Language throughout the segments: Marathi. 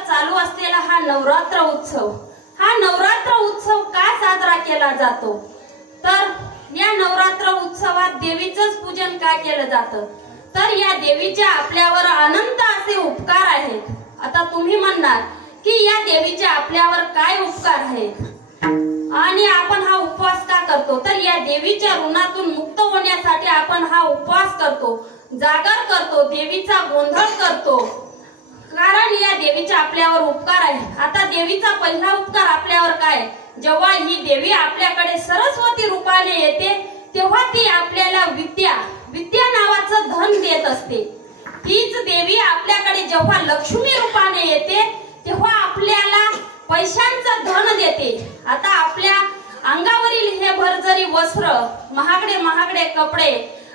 चालू असलेला हा नवरात्र उत्सव, हा नवरात्र उत्सव का साजरा केला जातो? तर या नवरात्र उत्सवात देवीचंच पूजन का केलं जातं? तर या देवीच्या आपल्यावर अनंत असे उपकार आहेत. आता तुम्ही म्हणणार की या देवीचे आपल्यावर काय उपकार आहेत आणि आपण हा उपवास का करतो? तर या देवीच्या ऋणातून मुक्त होण्यासाठी आपण हा उपवास करतो, जागर करतो, देवीचा गोंधळ करतो, कारण या देवीचे आपल्यावर उपकार आहे. आता देवीचा पहिला उपकार आपल्यावर काय? जेव्हा ही देवी आपल्याकडे सरस्वती रूपाने येते तेव्हा ती आपल्याला विद्या नावाचं धन देत असते. हीच देवी आपल्याकडे जेव्हा लक्ष्मी रूपाने येते तेव्हा आपल्याला पैशांचं धन देते. आता आपल्या अंगावरील हे भरजरी वस्त्र, महागडे कपडे,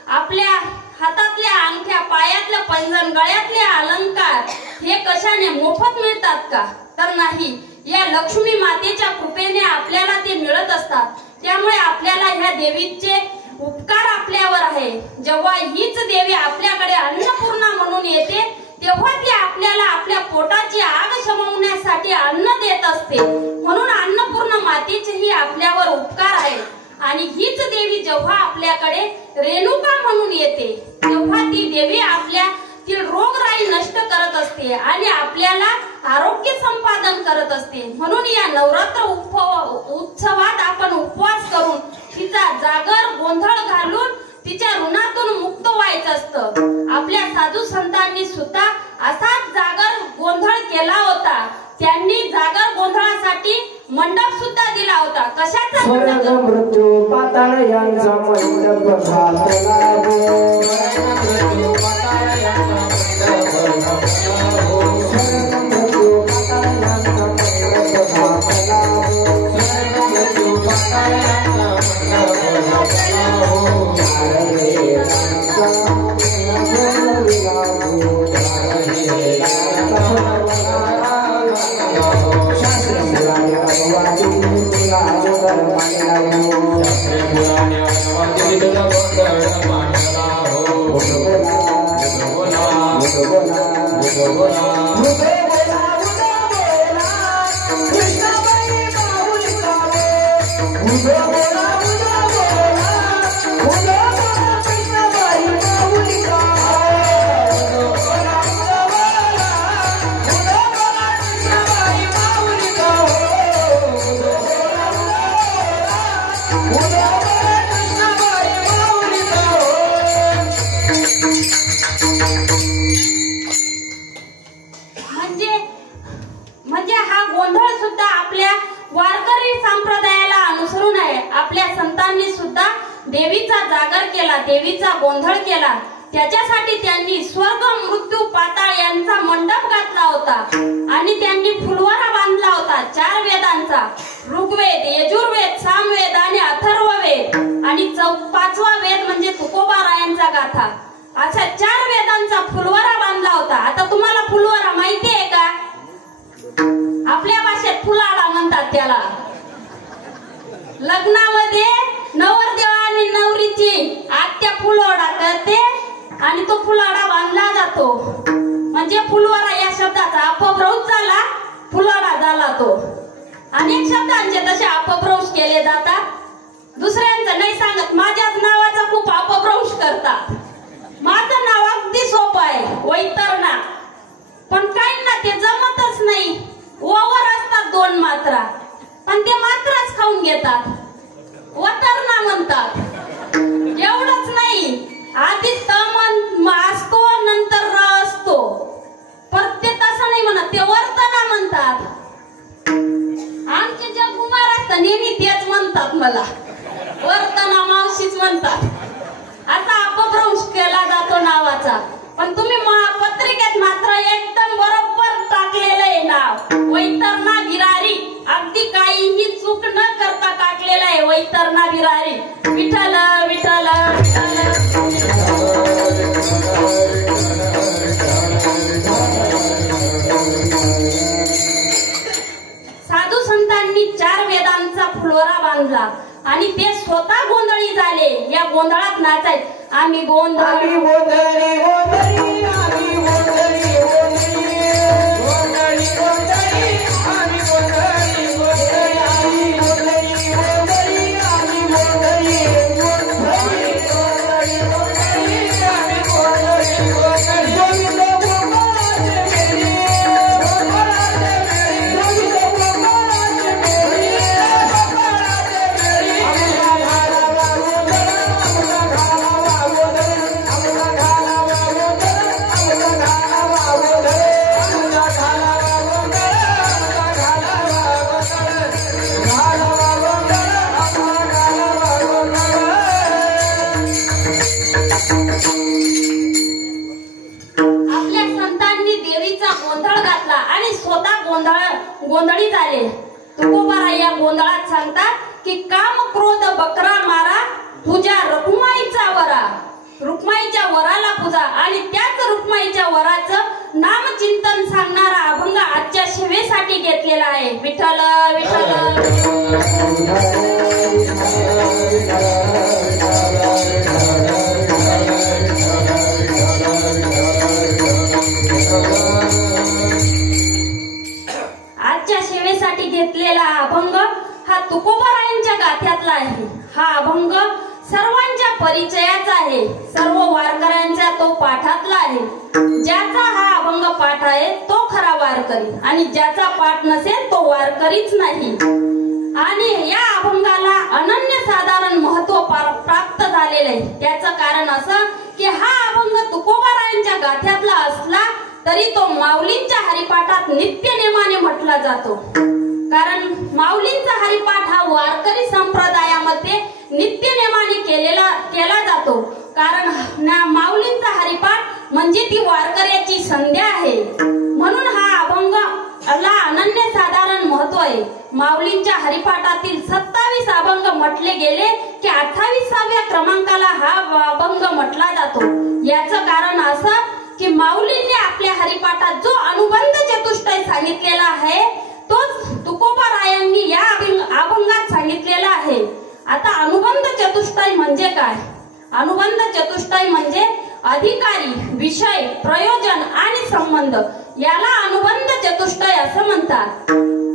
आपल्या हातातल्या अंगठ्या, पायातलं पैंजण, गळ्यातले अलंकार हे कशाने मोफत मिळतात का? तर नाही, या लक्ष्मी मातेच्या कृपेने आपल्याला ते मिळत असतात. त्यामुळे आपल्याला ह्या देवीचे उपकार आपल्यावर आहे. जेव्हा हीच देवी आपल्याकडे अन्नपूर्णा म्हणून येते तेव्हा ती आपल्याला आपल्या पोटाची आग शमवण्यासाठी अन्न देत असते. म्हणून अन्नपूर्ण मातेचेही आपल्यावर उपकार आहे. आणि हीच देवी जेव्हा आपल्याकडे रेणुका म्हणून येते तेव्हा ती देवी आपल्यातील रोगराई नष्ट करत असते आणि आपल्याला आरोग्य संपादन करत असते. म्हणून या नवरात्र उत्सवात आपण उपवास करून तिचा जागर गोंधळ घालून तिच्या ऋणातून मुक्त व्हायचं असतं. आपल्या साधू संतांनी सुद्धा असाच जागर गोंधळ केला होता. त्यांनी जागर गोंधळासाठी मंडप सुद्धा दिला होता. कशाचा मृत्यू पाताळ यांचा मंडप घातला हो, मृत्यू पाताळ यांचा मंडप घातला हो, मृत्यू पाताळ यांचा मंडप घातला हो, मृत्यू पाताळ यांचा मंडप घातला हो. म्हणजे हा गोंधळ सुद्धा आपल्या वारकरी संप्रदायाला अनुसरून आहे. आपल्या संतांनी सुद्धा देवीचा जागर केला, देवीचा गोंधळ केला. त्याच्यासाठी त्यांनी स्वर्ग, मृत्यू, पाताळ यांचा मंडप घातला होता आणि त्यांनी फुलवारा बांधला होता 4 वेदांचा, ऋग्वेद, यजुर्वेद, सामवेद आणि अथर्ववेद आणि 5वा वेद म्हणजे तुकोबारायांचा गाथा, अशा 4 वेदांचा फुलवारा बांधला होता. आता तुम्हाला फुलवारा माहिती आहे का? आपल्या भाषेत फुलाडा म्हणतात त्याला. लग्नामध्ये नवरदेव आणि नवरीची आत्या फुलवाडा करते आणि तो फुलाडा बांधला जातो. म्हणजे फुलवारा या शब्दाचा अपभ्रंश झाला, फुलाडा झाला तो. अनेक शब्दांचे तसे अपभ्रंश केले जातात. दुसऱ्यांचं नाही सांगत, माझ्याच नावाचा खूप अपभ्रंश करतात. माझं नाव अगदी सोपं आहे, वैतरणा, पण काहींना ते जमतच नाही. ओवर असतात 2 मात्रा, पण ते मात्राच खाऊन घेतात, वतरणा म्हणतात. एवढंच नाही, आधी तमन असतो नंतर र असतो, पण ते तसं नाही म्हणत, ते वर्तना म्हणतात. आमचे जे कुमार असतात नेहमी तेच म्हणतात, मला वर्तना मावशीच म्हणतात. असा अपभ्रंश केला जातो नावाचा. पण तुम्ही पत्रिकेत मात्र एकदम बरोबर टाकलेलं आहे नाव, वैतरणा विरारी. अगदी काहीही चूक न करता टाकलेलं आहे वैतरणा विरारी. विठ्ठल विठ्ठल विठ्ठल. साधू संतांनी 4 वेदांचा फुलवारा बांधला आणि ते स्वतः गोंधळी झाले. या गोंधळात नाचायचे, आम्ही गोंधळी गोंधळी गोंधळी, आम्ही गोंधळी गोंधळी गोंधळी गोंधळी. गोंधळी झाले. तुकोबाराय या गोंधळात सांगतात की काम क्रोध बकरा मारा, पूजा रुक्माईचा वरा. रुक्माईच्या वराला पूजा आणि त्याच रुक्माईच्या वराचं नामचिंतन सांगणारा अभंग आजच्या सेवेसाठी घेतलेला आहे. विठ्ठल विठ्ठल. आजच्या सेवेसाठी घेतलेला अभंग हा तुकोबारायांच्या गाथ्यातला आहे. हा अभंग सर्वांच्या परिचयाचा आहे. सर्व वारकऱ्यांच्या तो पाठातला आहे. ज्याचा हा अभंग पाठ आहे तो खरा वारकरी आणि ज्याचा पाठ नसेल तो वारकरीच नाही. आणि या अभंगाला अनन्यसाधारण महत्व प्राप्त झालेले आहे. त्याचं कारण असं की हा अभंग तुकोबारायांच्या गाथ्यातला असला तरी तो माऊलींच्या हरिपाठात नित्य नेमाने म्हटला जातो. कारण माऊलींचा हरिपाठ हा वारकरी संप्रदायामध्ये नित्य नेमाने केला जातो. कारण माऊलींचा हरिपाठ म्हणजे ती वारकऱ्याची संध्या आहे. म्हणून हा अभंगाला अनन्यसाधारण महत्व आहे. माऊलींच्या हरिपाठातील 27 अभंग म्हटले गेले की 28व्या क्रमांकाला हा अभंग म्हटला जातो. याचं कारण असं की माऊलींनी आपल्या हरिपाठात जो अनुबंध चतुष्टय सांगितलेला आहे तोच तुकोबारायांनी या अभंगात सांगितलेला आहे. आता अनुबंध चतुष्टय म्हणजे काय? अनुबंध चतुष्टय म्हणजे अधिकारी, विषय, प्रयोजन आणि संबंध याला अनुबंध चतुष्टय असं म्हणतात.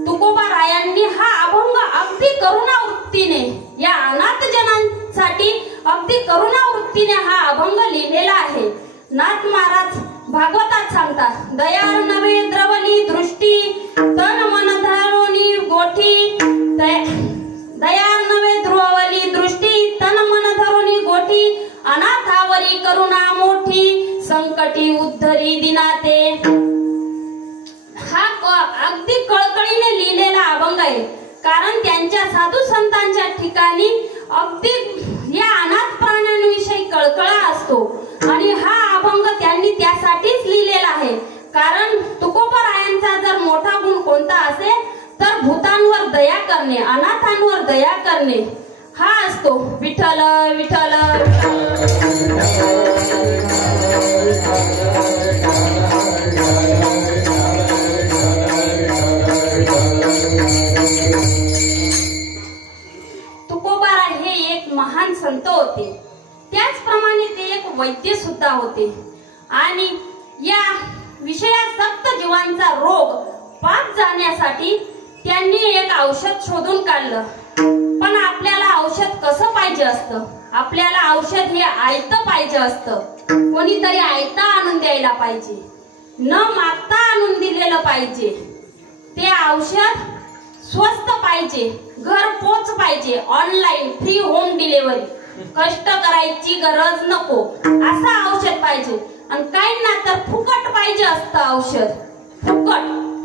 तुकोबारायांनी हा अभंग अगदी करुणावृत्तीने या अनाथ जनांसाठी अगदी करुणावृत्तीने हा अभंग लिहिलेला आहे. नाथ महाराज भागवतात सांगतात, दयाळ नवे द्रवली दृष्टी, तन मन धारोनी गोठी. दयाळ नवे द्रवली दृष्टी, तन मन धरोनी गोठी. अनाथावरी करुणा मोठी, संकटी उद्धरी दिनाते. हा अगदी कळकळीने लिहिलेला अभंग आहे. कारण त्यांच्या साधू संतांच्या ठिकाणी अगदी या अनाथ प्राण्यांविषयी कळकळा असतो. आणि हा अभंग त्यांनी त्यासाठीच लिहिलेला आहे. कारण तुकोबारायांचा जर मोठा गुण कोणता असेल तर भूतांवर दया करणे, अनाथांवर दया करणे हा असतो. विठ्ठल विठ्ठल. तुकोबारा हे एक महान संत होते. त्याचप्रमाणे ते एक वैद्य सुद्धा होते. आणि या विषयासक्त जीवांचा रोग पाप जाण्यासाठी त्यांनी एक औषध शोधून काढलं. पण आपल्याला औषध कसं पाहिजे असतं? आपल्याला औषध हे आयतं पाहिजे असतं. कोणीतरी आयतं आणून द्यायला पाहिजे, न मागता आणून दिलेलं पाहिजे. ते औषध स्वस्त पाहिजे, घर पोच पाहिजे, ऑनलाईन फ्री होम डिलिव्हरी, कष्ट करायची गरज नको असं औषध पाहिजे. आणि काहींना तर फुकट पाहिजे असतं औषध.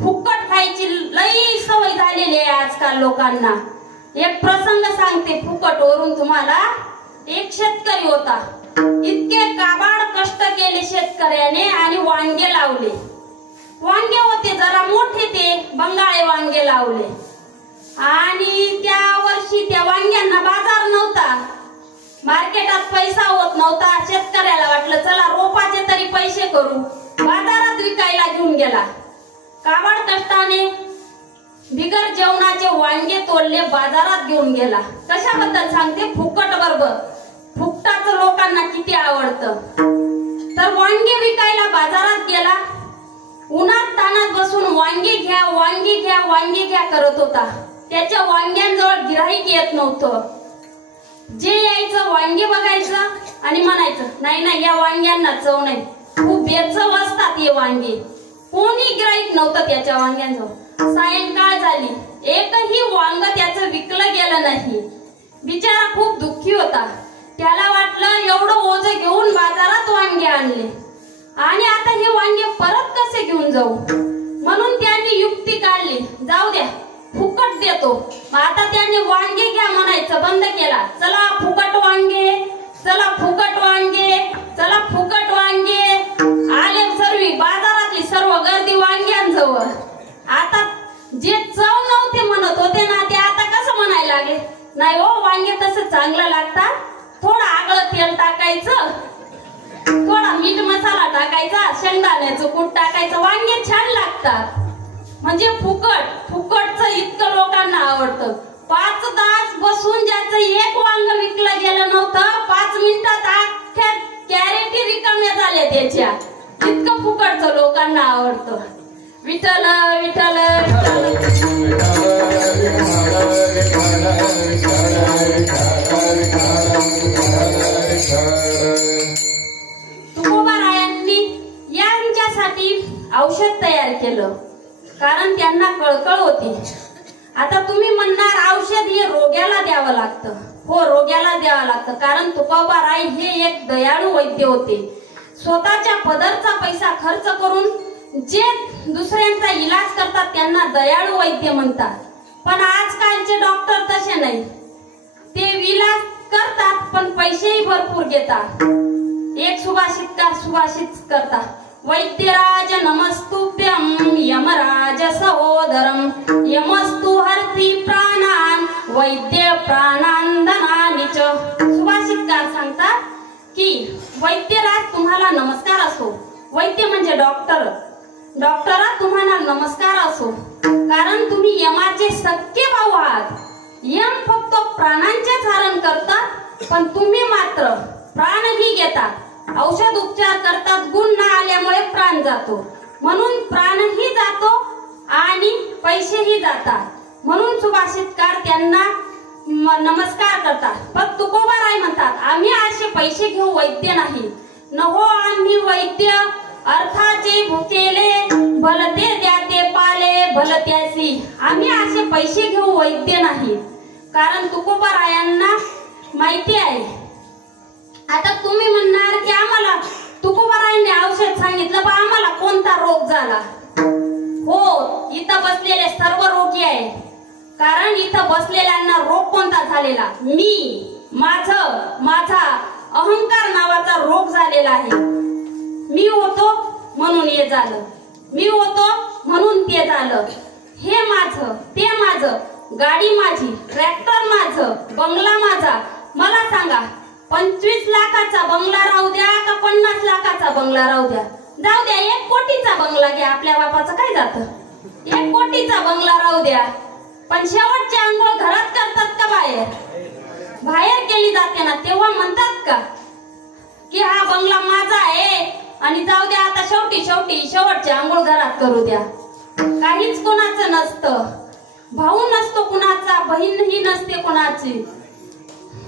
फुकट खायची लई सवय झालेली आहे आजकाल लोकांना. एक प्रसंग सांगते फुकट वरून तुम्हाला. एक शेतकरी होता. इतके काबाड कष्ट केले शेतकऱ्याने आणि वांगे लावले. वांगे होते जरा मोठे, ते बंगाळे वांगे लावले. आणि त्या वर्षी त्या वांग्यांना बाजार नव्हता. मार्केटात पैसा होत नव्हता. शेतकऱ्याला वाटलं चला रोपाचे तरी पैसे करू. बाजारात विकायला घेऊन गेला. काबाड कष्टाने बिगर जेवणाचे वांगे तोडले, बाजारात घेऊन गेला. कशाबद्दल सांगते? फुकट बरोबर. फुकटाचं लोकांना किती आवडतं. तर वांगे विकायला बाजारात गेला. उन्हात तानात बसून वांगे घ्या वांगे घ्या वांगे घ्या करत होता. त्याच्या वांग्यांजवळ गिऱ्हाईक येत नव्हतं. जे यायचं वांगे बघायचं आणि म्हणायचं नाही नाही या वांग्यांना चव नाही, खूप बेचव असतात हे वांगे. कोणी गिऱ्हाईक नव्हतं त्याच्या वांग्यांजवळ. सायंकाळ झाली, एकही वांग त्याचं विकलं गेलं नाही. बिचारा खूप दुःखी होता. त्याला वाटलं एवढं ओझ घेऊन बाजारात वांगे आणले आणि आता हे वांगे परत कसे घेऊन जाऊ. म्हणून त्यांनी युक्ती काढली, जाऊ द्या फुकट देतो. आता त्यांनी वांगे घ्या म्हणायचं बंद केला. चला फुकट वांगे, चला फुकट वांगे, चला फुकट वांगे. आले सर्व बाजारातली सर्व गर्दी वांग्यांजवळ. आता नाही हो, वांगे तसं चांगलं लागतात. थोडं आगळं तेल टाकायचं, थोडा मीठ मसाला टाकायचा, शेंगदाण्याचं कूट टाकायचं, वांगे छान लागतात. म्हणजे फुकटचं इतकं लोकांना आवडतं. 5 तास बसून ज्याचं एक वांग विकलं गेलं नव्हतं, 5 मिनिटात अख्ख्या कॅरेटी रिकाम्या झाल्या त्याच्या. इतकं फुकटचं लोकांना आवडतं. विठ्ठल विठ्ठल तुकोबारायांनी यांच्यासाठी औषध तयार केलं, कारण त्यांना कळकळ होती. आता तुम्ही म्हणणार औषध हे रोग्याला द्यावं लागतं. हो, रोग्याला द्यावं लागतं, कारण तुकोबाराय हे एक दयाळू वैद्य होते. स्वतःच्या पदरचा पैसा खर्च करून जे दुसऱ्यांचा इलाज करतात त्यांना दयाळू वैद्य म्हणतात. पण आजकालचे डॉक्टर तसे नाही. ते इलाज करतात पण पैसेही भरपूर घेतात. एक सुभाषित करतात, वैद्यराज नमस्तुभ्यं यमराज सहोदरम यमस्तु हरति प्राणान वैद्य प्राणांदनानिच. सुभाषितकार सांगतात की वैद्यराज तुम्हाला नमस्कार असो. वैद्य म्हणजे डॉक्टरा तुम्हाला नमस्कार असो, कारण तुम्ही यमाचे सख्खे भाऊ आहात. यम फक्त प्राणांचेच हरण करतात, पण तुम्ही मात्र प्राणही घेतात. औषध उपचार करतात, गुण न आल्यामुळे प्राण जातो, म्हणून प्राणही जातो आणि पैसेही जातात. म्हणून सुभाषितकार त्यांना नमस्कार करतात. पण तुकोबाराय म्हणतात, आम्ही असे पैसे घेऊ वैद्य नाही. नहो, आम्ही वैद्य अर्थाचे भुकेले भलते द्याते पाले भलत्यासी. आम्ही असे पैसे घेऊ वैद्य नाही, कारण तुकोबारायांना माहिती आहे. आता तुम्ही म्हणणार की आम्हाला तुकोबारायांनी औषध सांगितलं, पण आम्हाला कोणता रोग झाला? हो, इथं बसलेले सर्व रोगी आहे, कारण इथं बसलेल्यांना रोग कोणता झालेला? माझा अहंकार नावाचा रोग झालेला आहे. मी होतो म्हणून हे झालं, मी होतो म्हणून ते झालं. हे माझं, ते माझं, गाडी माझी, ट्रॅक्टर माझं, बंगला माझा. मला सांगा, 25 लाखाचा बंगला राहू द्या का 50 लाखाचा बंगला राहू द्या? जाऊ द्या, 1 कोटीचा बंगला घ्या, आपल्या बापाचं काय जातं? 1 कोटीचा बंगला राहू द्या, पण शेवटची अंघोळ घरात करतात का बाहेर केली जाते ना, तेव्हा म्हणतात का की हा बंगला माझा आहे आणि जाऊ द्या, आता शेवटची अंघोळ घरात करू द्या? काहीच कोणाचं नसतं. भाऊ नसतो कुणाचा, बहीणही नसते कोणाची.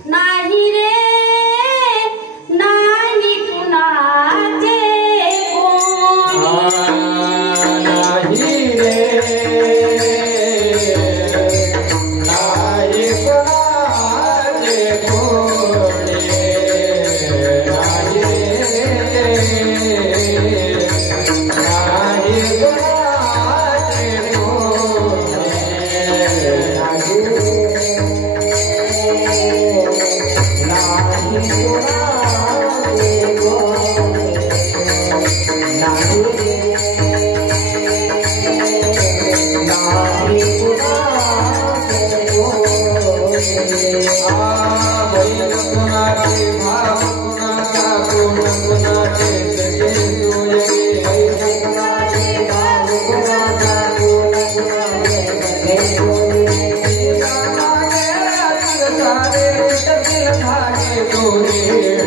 नाही रे नाही कुणाचे कोणी, नाही रे नाही कुणाचे कोणी,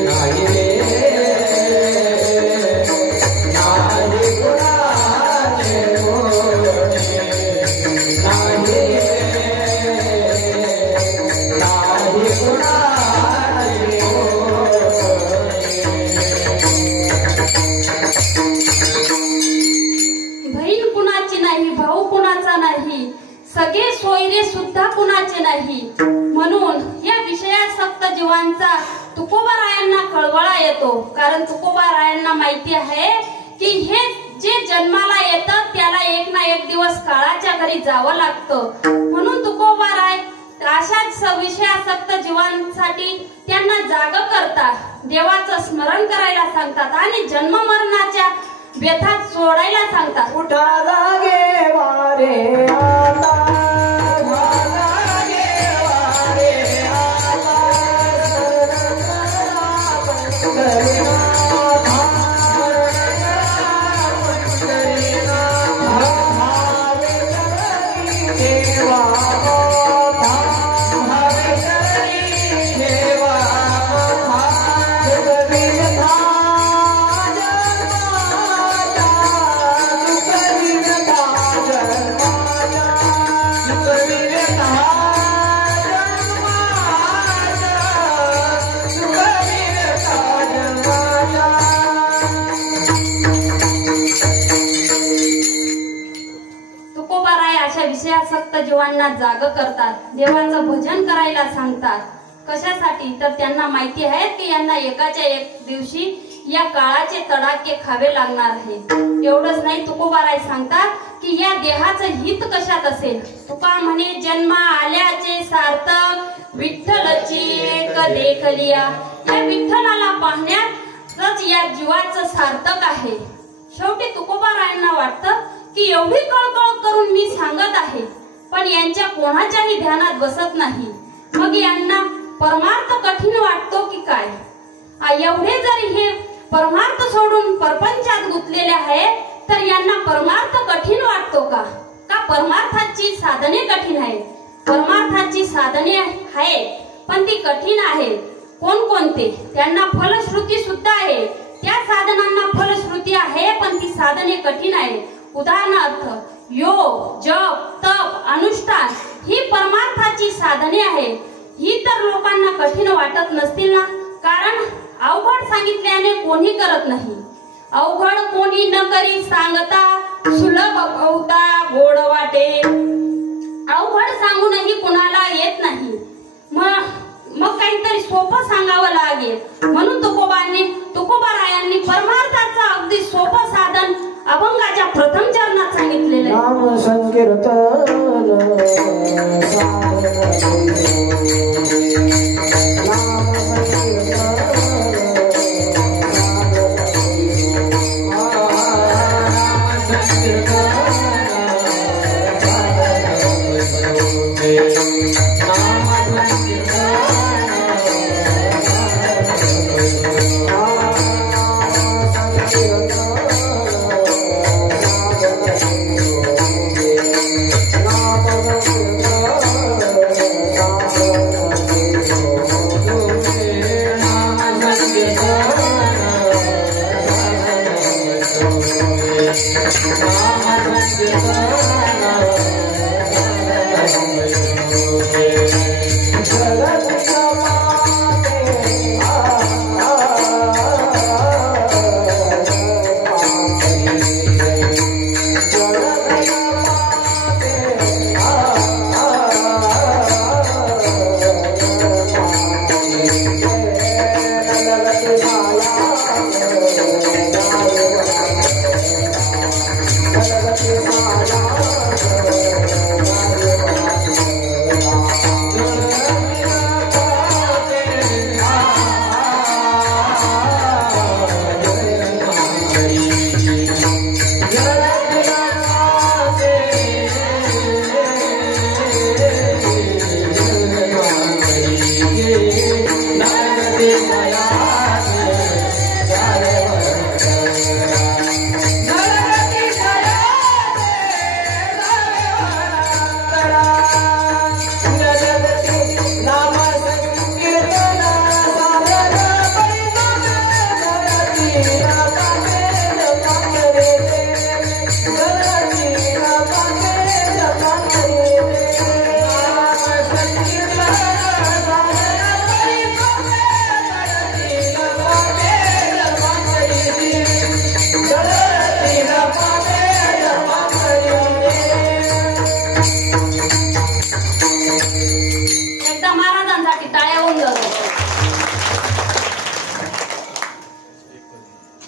नाही नाही कुणाचे कोणी. सगळे सोयरे सुद्धा कुणाचे नाही. म्हणून या विषयासक्त जीवांचा तुकोबारायांना कळवळा येतो, कारण तुकोबारायांना माहिती आहे की हे जे जन्माला येतं त्याला एक ना एक दिवस काळाच्या घरी जावं लागतं. म्हणून तुकोबाराय अशाच विषयासक्त जीवांसाठी त्यांना जाग करतात, देवाचं स्मरण करायला सांगतात आणि जन्म मरणाच्या व्यथात सोडायला सांगतात. उठा जागे वारे आता, जागे वारे अशा विषयासक्त जीवांना जाग करतात, देवाचं भजन करायला सांगतात. कशासाठी? तर त्यांना माहिती आहे की यांना एकाच्या एक दिवशी या काळाचे तडाखे खावे लागणार आहे. एवढंच नाही, तुकोबाराय सांगतात की या देहाचं हित कशात असेल. तुका म्हणे जन्म आल्याचे सार्थक विठ्ठलची एक देखलिया. या विठ्ठलाला पाहण्यातच या जीवाचं सार्थक आहे. शेवटी तुकोबारायांना वाटतं की एवढी कळकळ करून मी सांगत आहे, पण यांच्या कोणाच्याही ध्यानात बसत नाही. मग यांना परमार्थ कठीण वाटतो की काय? एवढे जरी हे परमार्थ सोडून परपंचात गुंतलेले आहेत, तर यांना परमार्थ कठीण वाटतो का? परमार्थाची साधने कठीण आहेत. परमार्थाची साधने आहेत, पण ती कठीण आहेत. कोणकोणते? त्यांना फलश्रुती सुद्धा आहे. त्या साधनांना फलश्रुती आहे, पण ती साधने कठीण आहेत. उदाहरणार्थ योग, जप, तप, अनुष्ठान ही परमार्थाची साधने आहेत. ही तर लोकांना कठीण वाटत नसतील ना? कारण अवघड सांगितल्याने कोणी करत नाही. अवघड कोणी न करी सांगता, सुलभ बहुता गोड वाटे. अवघड सांगूनही कुणाला येत नाही. मग काहीतरी सोपं सांगावं लागेल. म्हणून तुकोबारायांनी परमार्थाचं अगदी सोपं साधन अभंगाच्या प्रथम चरणात सांगितलेलं आहे.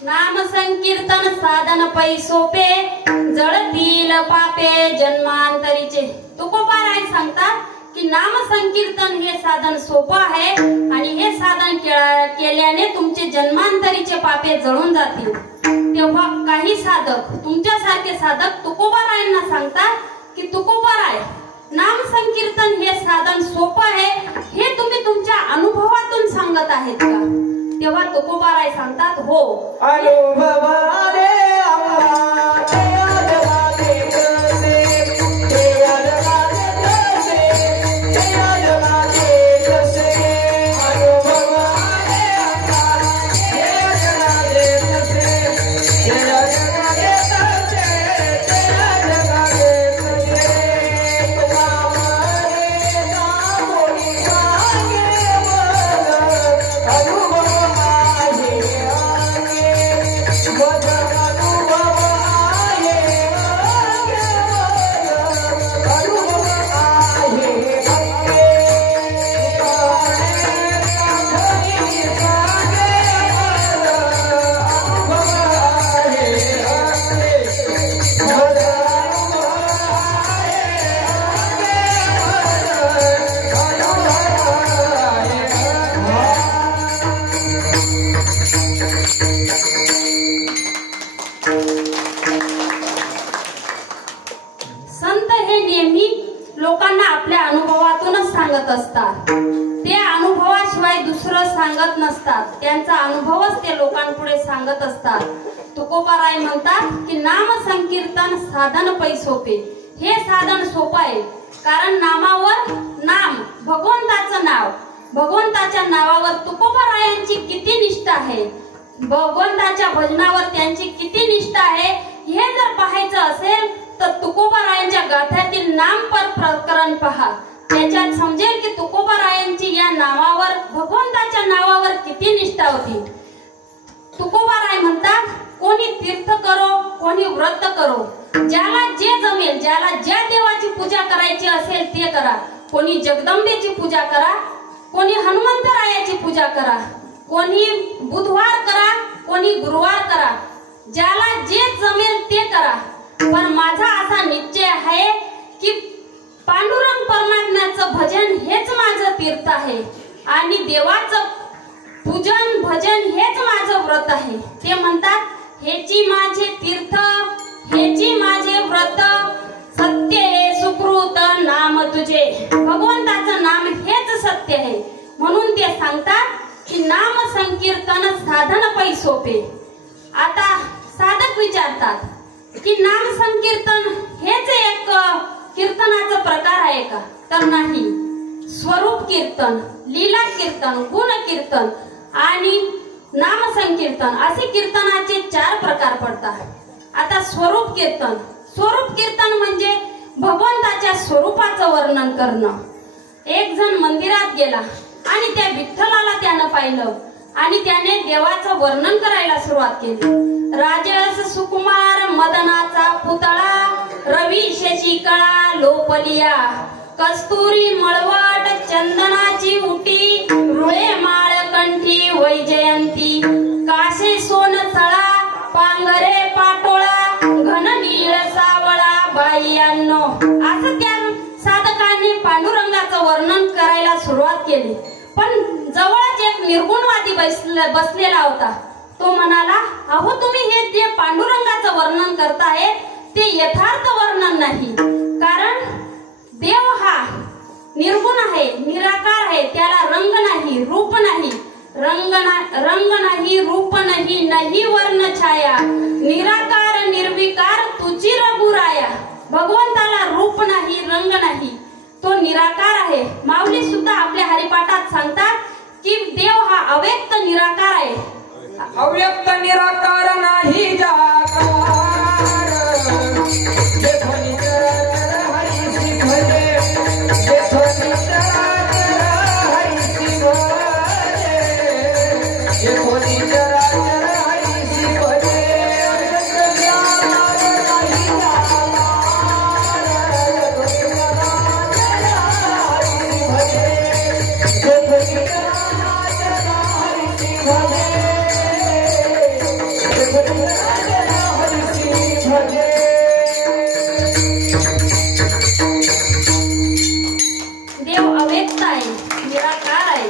नाम संकीर्तन साधन पै सोपे जळतील पापे जन्मांतरीचे. तुकोबाराय सांगतात की नाम संकीर्तन हे साधन सोपं आहे आणि हे साधन केल्याने तुमचे जन्मांतरीचे पापे जळून जातील. तेव्हा काही साधक, तुमच्यासारखे साधक तुकोबारायांना सांगतात की तुकोबाराय, नाम संकीर्तन हे साधन सोपं आहे हे तुम्ही तुमच्या अनुभवातून सांगत आहेत का? तेव्हा तुकोबाराय सांगतात, हो, अनुभवाने What संत हे नेहमी लोकांना आपल्या अनुभवातूनच सांगत असतात. ते अनुभवाशिवाय दुसरं सांगत नसतात. त्यांचा अनुभवच ते लोकांपुढे सांगत असतात. तुकोबाराय म्हणतात की नाम संकीर्तन साधन पै सोपे. हे साधन सोपं आहे, कारण नामावर नाम, भगवंताचं नाव, भगवंताच्या नावावर तुकोबारायांची किती निष्ठा आहे, भगवंताच्या भजनावर त्यांची किती निष्ठा आहे, हे जर पाहायचं असेल तर तुकोबारायांच्या गाथ्यातील नामपर प्रकरण पहा. त्याच्यात समजेल की तुकोबारायांची या नावावर, भगवंताच्या नावावर किती निष्ठा होती. तुकोबाराय म्हणतात कोणी तीर्थ करो, कोणी व्रत करो, ज्याला जे जमेल, ज्याला ज्या देवाची पूजा करायची असेल ते करा. कोणी जगदंबेची पूजा करा, कोणी हनुमंतरायाची पूजा करा, कोणी बुधवार करा, कोणी गुरुवार करा, ज्याला जे जमेल ते करा. पण माझा असा निश्चय आहे की पांडुरंग परमात्म्याचं भजन हेच माझं तीर्थ आहे आणि देवाचं पूजन भजन हेच माझं व्रत आहे. ते म्हणतात हेची माझे तीर्थ, हेची माझे व्रत, सत्य हे सुकृत नाम तुझे. भगवंताचं नाम हेच सत्य आहे. म्हणून ते सांगतात की नाम संकीर्तन साधन पै सोपे. आता साधक विचारतात की नाम संकीर्तन हेच एक कीर्तनाचा प्रकार आहे का? तर नाही. स्वरूप कीर्तन, लीला कीर्तन, गुण कीर्तन आणि नाम संकीर्तन असे कीर्तनाचे 4 प्रकार पडतात. आता स्वरूप कीर्तन, स्वरूप कीर्तन म्हणजे भगवंताच्या स्वरूपाचं वर्णन करणं. एक जण मंदिरात गेला आणि त्या विठ्ठलाला त्यानं पाहिलं आणि त्याने देवाचं वर्णन करायला सुरुवात केली. राजस सुकुमार मदनाचा पुतळा, रवी शशिकळा लोपलिया, कस्तुरी मळवट चंदनाची उटी, रुळे माळ कंठी वैजयंती, काशे सोन तळा, पांघरे पाटोळा, घन नीळ सावळा बाईयांनो. असं त्या साधकांनी पांडुरंगाचं वर्णन करायला सुरुवात केली. पण जवळच एक निर्गुणवादी बसलेला होता. तो म्हणाला, अहो तुम्ही हे जे पांडुरंगाचं वर्णन करताय ते यथार्थ वर्णन नाही, कारण देव हा निर्गुण आहे, निराकार आहे, त्याला रंग नाही, रूप नाही, रंग नाही, रूप नाही, नाही वर्ण छाया, निराकार निर्विकार तुझी रघुराया. भगवंताला रूप नाही, रंग नाही, तो निराकार आहे. माऊली सुद्धा आपल्या हरिपाठात सांगतात की देव हा अव्यक्त निराकार आहे. अव्यक्त निराकार नाही जाकार, देखो निराकार हरिसी भजे, देखो निराकार हरिसी भजे, देखो निराकार हरिसी भजे. देव अव्यक्त आहे, निराकार आहे,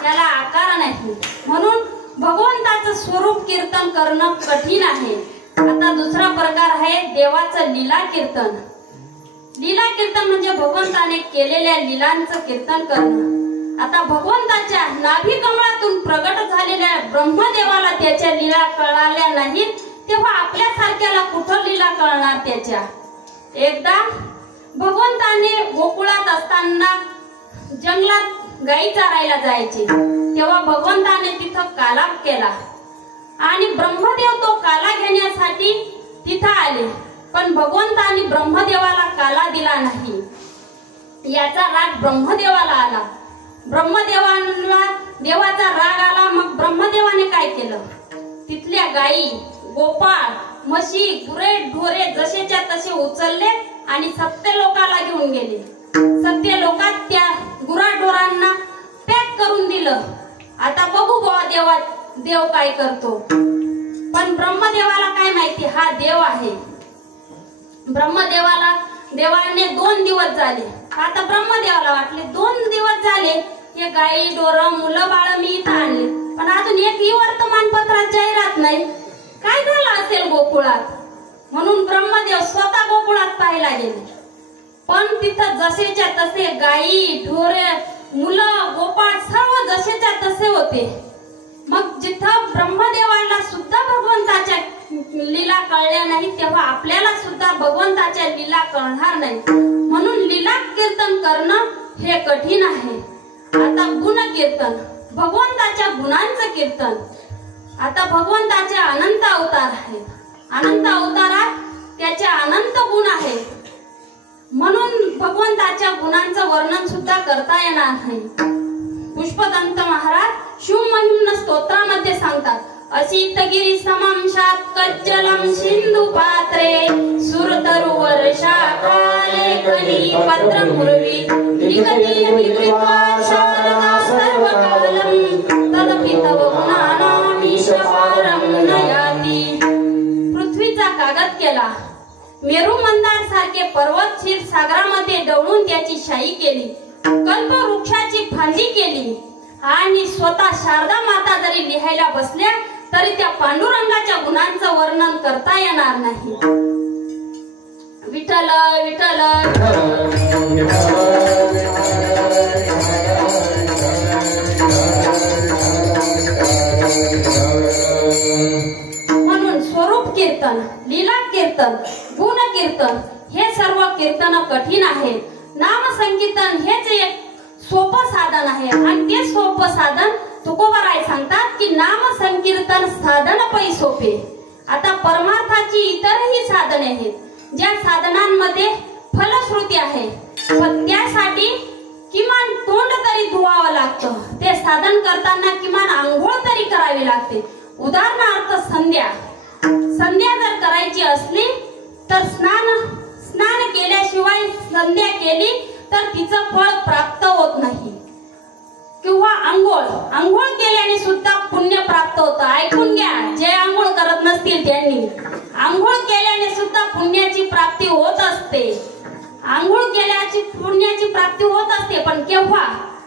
त्याला आकार नाही. म्हणून भगवंताचं स्वरूप कीर्तन करणं कठीण आहे. आता दुसरा प्रकार आहे देवाचं लीला कीर्तन. लीला कीर्तन म्हणजे भगवंताने केलेल्या लीलांचं कीर्तन करणं. आता भगवंताच्या नाभी कमळातून प्रगट झालेल्या ब्रह्मदेवाला त्याच्या लीला कळाल्या नाहीत, तेव्हा आपल्या सारख्याला कुठं लीला कळणार त्याच्या. एकदा भगवंताने गोकुळात असताना जंगलात गाई चारायला जायचे, तेव्हा भगवंताने तिथं कालाप केला आणि ब्रह्मदेव तो काला घेण्यासाठी तिथं आले. पण भगवंताने ब्रह्मदेवाला काला दिला नाही. याचा राग ब्रह्मदेवाला आला. ब्रह्मदेवाला देवाचा राग आला. मग ब्रह्मदेवाने काय केलं, तिथल्या गाई, गोपाळ, म्हशी, गुरे, ढोरे जसेच्या तसे उचलले आणि सत्यलोकाला घेऊन गेले. सत्यलोकात त्या गुराढोरांना पॅक करून दिलं. आता बघू बाबा देव काय करतो. पण ब्रह्मदेवाला काय माहिती, हा देव आहे. देवाने 2 दिवस झाले. आता ब्रह्मदेवाला वाटले 2 दिवस झाले हे गाई डोर मुलं बाळ मी इथं आणले, पण अजून एकही वर्तमानपत्रात जाहिरात नाही, काय झालं असेल गोकुळात. म्हणून ब्रह्मदेव स्वतः गोकुळात पाहायला गेले. पण तिथं जसेच्या तसे गायी ढोरे मुलं गोपाळ सर्व जसेच्या तसे होते. मग जिथं ब्रह्मदेवाला सुद्धा भगवंताच्या लीला कळल्या नाही तेव्हा आपल्याला सुद्धा भगवंताच्या लीला कळणार नाही. म्हणून लीला कीर्तन करणं हे कठीण आहे. आता गुण कीर्तन, भगवंताच्या गुणांचं कीर्तन. आता भगवंताचे अनंत अवतार आहेत. अनंत अवतारात त्याचे अनंत गुण आहेत. म्हणून भगवंताच्या गुणांचं वर्णन सुद्धा करता येणार नाही. पुष्पदंत महाराज शिवमहिम्न स्तोत्रामध्ये सांगतात, असितगिरी समं शात्कज्जलं सिंधु पात्रे सुरतरु वर्षा काले कली पत्रमुर्वी निगती निकृत्वा शारदा सर्वकालं तदपि तव गुणानां ईशपारं नयाति. पृथ्वीचा कागद केला, मेरू मंदार सारखे पर्वत क्षीरसागरामध्ये डवळून त्याची शाई केली, कल्पवृक्षाची फांदी केली आणि स्वतः शारदा माता जरी लिहायला बसल्या तरी त्या पांडुरंगाच्या गुणांचं वर्णन करता येणार नाही. विठ्ठल विठ्ठल म्हणून स्वरूप कीर्तन, लीला कीर्तन, गुण कीर्तन हे सर्व कीर्तन कठीण आहेत. नाम संकीर्तन हेच एक सोपं साधन आहे आणि ते सोपं साधन तुकोबाराय सांगतात की नाम संकीर्तन साधन पै सोपे. आता परमार्थाची इतरही साधने आहेत ज्या साधनांमध्ये फलश्रुती आहे, पण त्यासाठी किमान तोंड तरी धुवावं लागतं. ते साधन करताना किमान आंघोळ तरी करावी लागते. उदाहरणार्थ संध्या जर करायची असली तर स्नान केल्याशिवाय संध्या केली तर तिचं फळ प्राप्त होत नाही. किंवा आंघोळ केल्याने सुद्धा पुण्य प्राप्त होतं. ऐकून घ्या, जे आंघोळ करत नसतील त्यांनी, आंघोळ केल्याने सुद्धा पुण्याची प्राप्ती होत असते. आंघोळ केल्याची पुण्याची प्राप्ती होत असते, पण केव्हा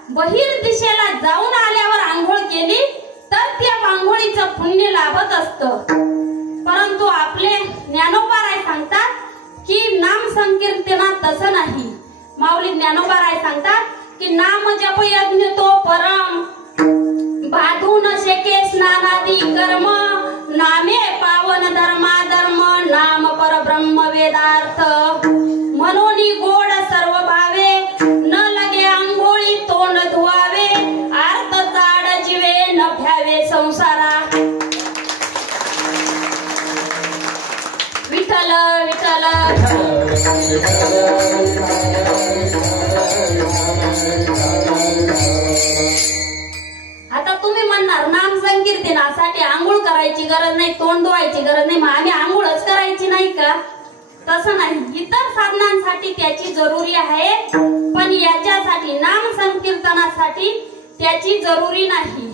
बहिर दिशेला जाऊन आल्यावर आंघोळ केली तर त्या आंघोळीचं पुण्य लाभत असतं. परंतु आपले ज्ञानोबाराय सांगतात की नाम संकीर्तनात तसं नाही. माऊली ज्ञानोबाराय सांगतात की नाम जप यज्ञ तो परम बाधू न शके स्नानादी कर्म नामे पावन धर्माधर्म नाम परब्रह्म वेदार्थ मनोनी गोड सर्व भावे न लगे आंघोळी तोंड धुवावे आर्त जाड जीवे न भ्यावे संसारा. विठ्ठल विठ्ठल आता तुम्ही म्हणणार नाम संकीर्तनासाठी आंघोळ करायची गरज नाही, तोंड धुवायची गरज नाही, मग आम्ही आंघोळच करायची नाही का? तसं नाही. इतर साधनांसाठी त्याची जरुरी आहे, पण याच्यासाठी नाम संकीर्तनासाठी त्याची जरुरी नाही.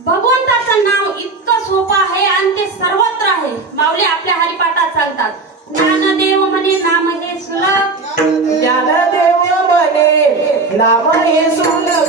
भगवंताचं नाव इतकं सोपं आहे आणि ते सर्वत्र आहे. माऊली आपल्या हरिपाठात सांगतात, ज्ञानदेव म्हणे नाम हे सुलभ, ज्ञानदेव म्हणे नाम हे सुलभ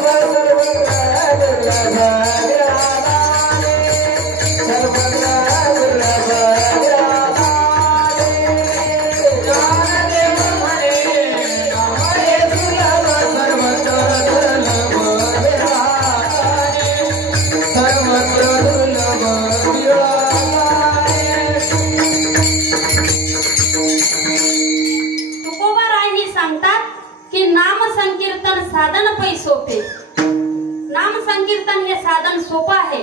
साधन पै सोपे. नाम संकीर्तन हे साधन सोपं आहे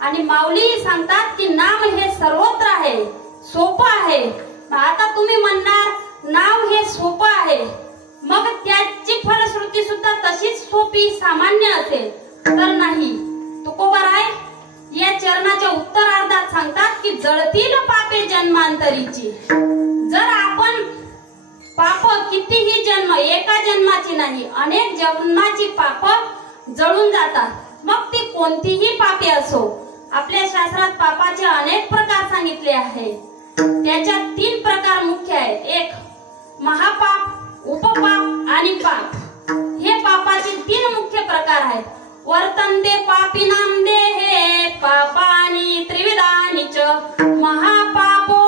आणि माऊली सांगतात की नाम हे सर्वत्र आहे, सोपं आहे. आता तुम्ही म्हणणार नाव हे सोपं आहे, मग त्याची फलश्रुती सुद्धा तशीच सोपी सामान्य असेल तर नाही. तुकोबाराय या चरणाच्या उत्तरार्धात सांगतात की जळतील पापे जन्मांतरीची. जर आपण पाप कितीही जन्म, एका जन्माची नाही, अनेक जन्माची पाप जळून जातात. मग ती कोणतीही पापे असो. आपल्या शास्त्रात पापाचे अनेक प्रकार सांगितले आहेत. त्याच्यात 3 प्रकार मुख्य आहेत. एक महापाप, उपपाप आणि पाप. हे पापाचे 3 मुख्य प्रकार आहेत. वर्तन्ते पापिनां देहे पापानि त्रिविधानि च महापापोपपापानि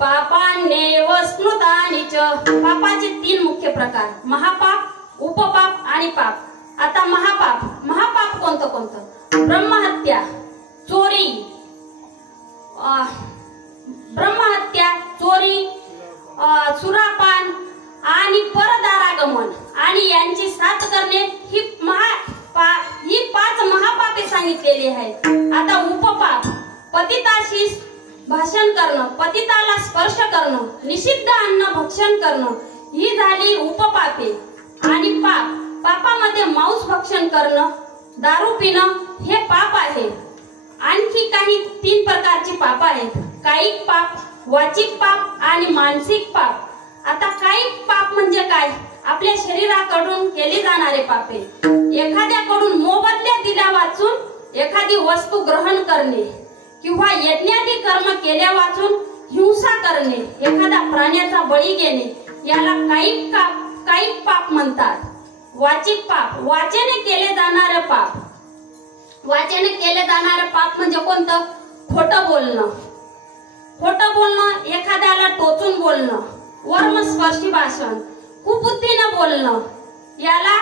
पापान्येव स्मृतानि च पापाचे 3 मुख्य प्रकार, महापाप, उपपाप आणि पाप. आता महापाप कोणतं कोणतं? ब्रह्महत्या, चोरी, सुरापान आणि परदारागमन आणि यांची साथ करणे ही 5 महापापे सांगितलेली आहेत. आता उपपाप, पतिताशी भाषण करणं, पतिताला स्पर्श करणं, निषिद्ध अन्न भक्षण करणं ही झाली उपपापे. आणि पापामध्ये मांस भक्षण करणं, दारू पिणं हे पाप आहे. आणखी काही 3 प्रकारची पाप आहेत, कायिक पाप, वाचिक पाप आणि मानसिक पाप. आता कायिक पाप म्हणजे काय? आपल्या शरीराकडून केली जाणारे पापे. एखाद्याकडून मोबदला दिल्या वाचून एखादी वस्तू ग्रहण करणे किंवा यज्ञादी कर्म केल्या वाचून हिंसा करणे, एखाद्या प्राण्याचा बळी घेणे याला कायिक पाप म्हणतात. वाचिक पाप, वाचेने केले जाणारे पाप. वाचेने केले जाणारे पाप म्हणजे कोणतं? खोटं बोलणं, एखाद्याला टोचून बोलणं, वर्मस्पर्शी भाषण, कुबुद्धीनं बोलणं याला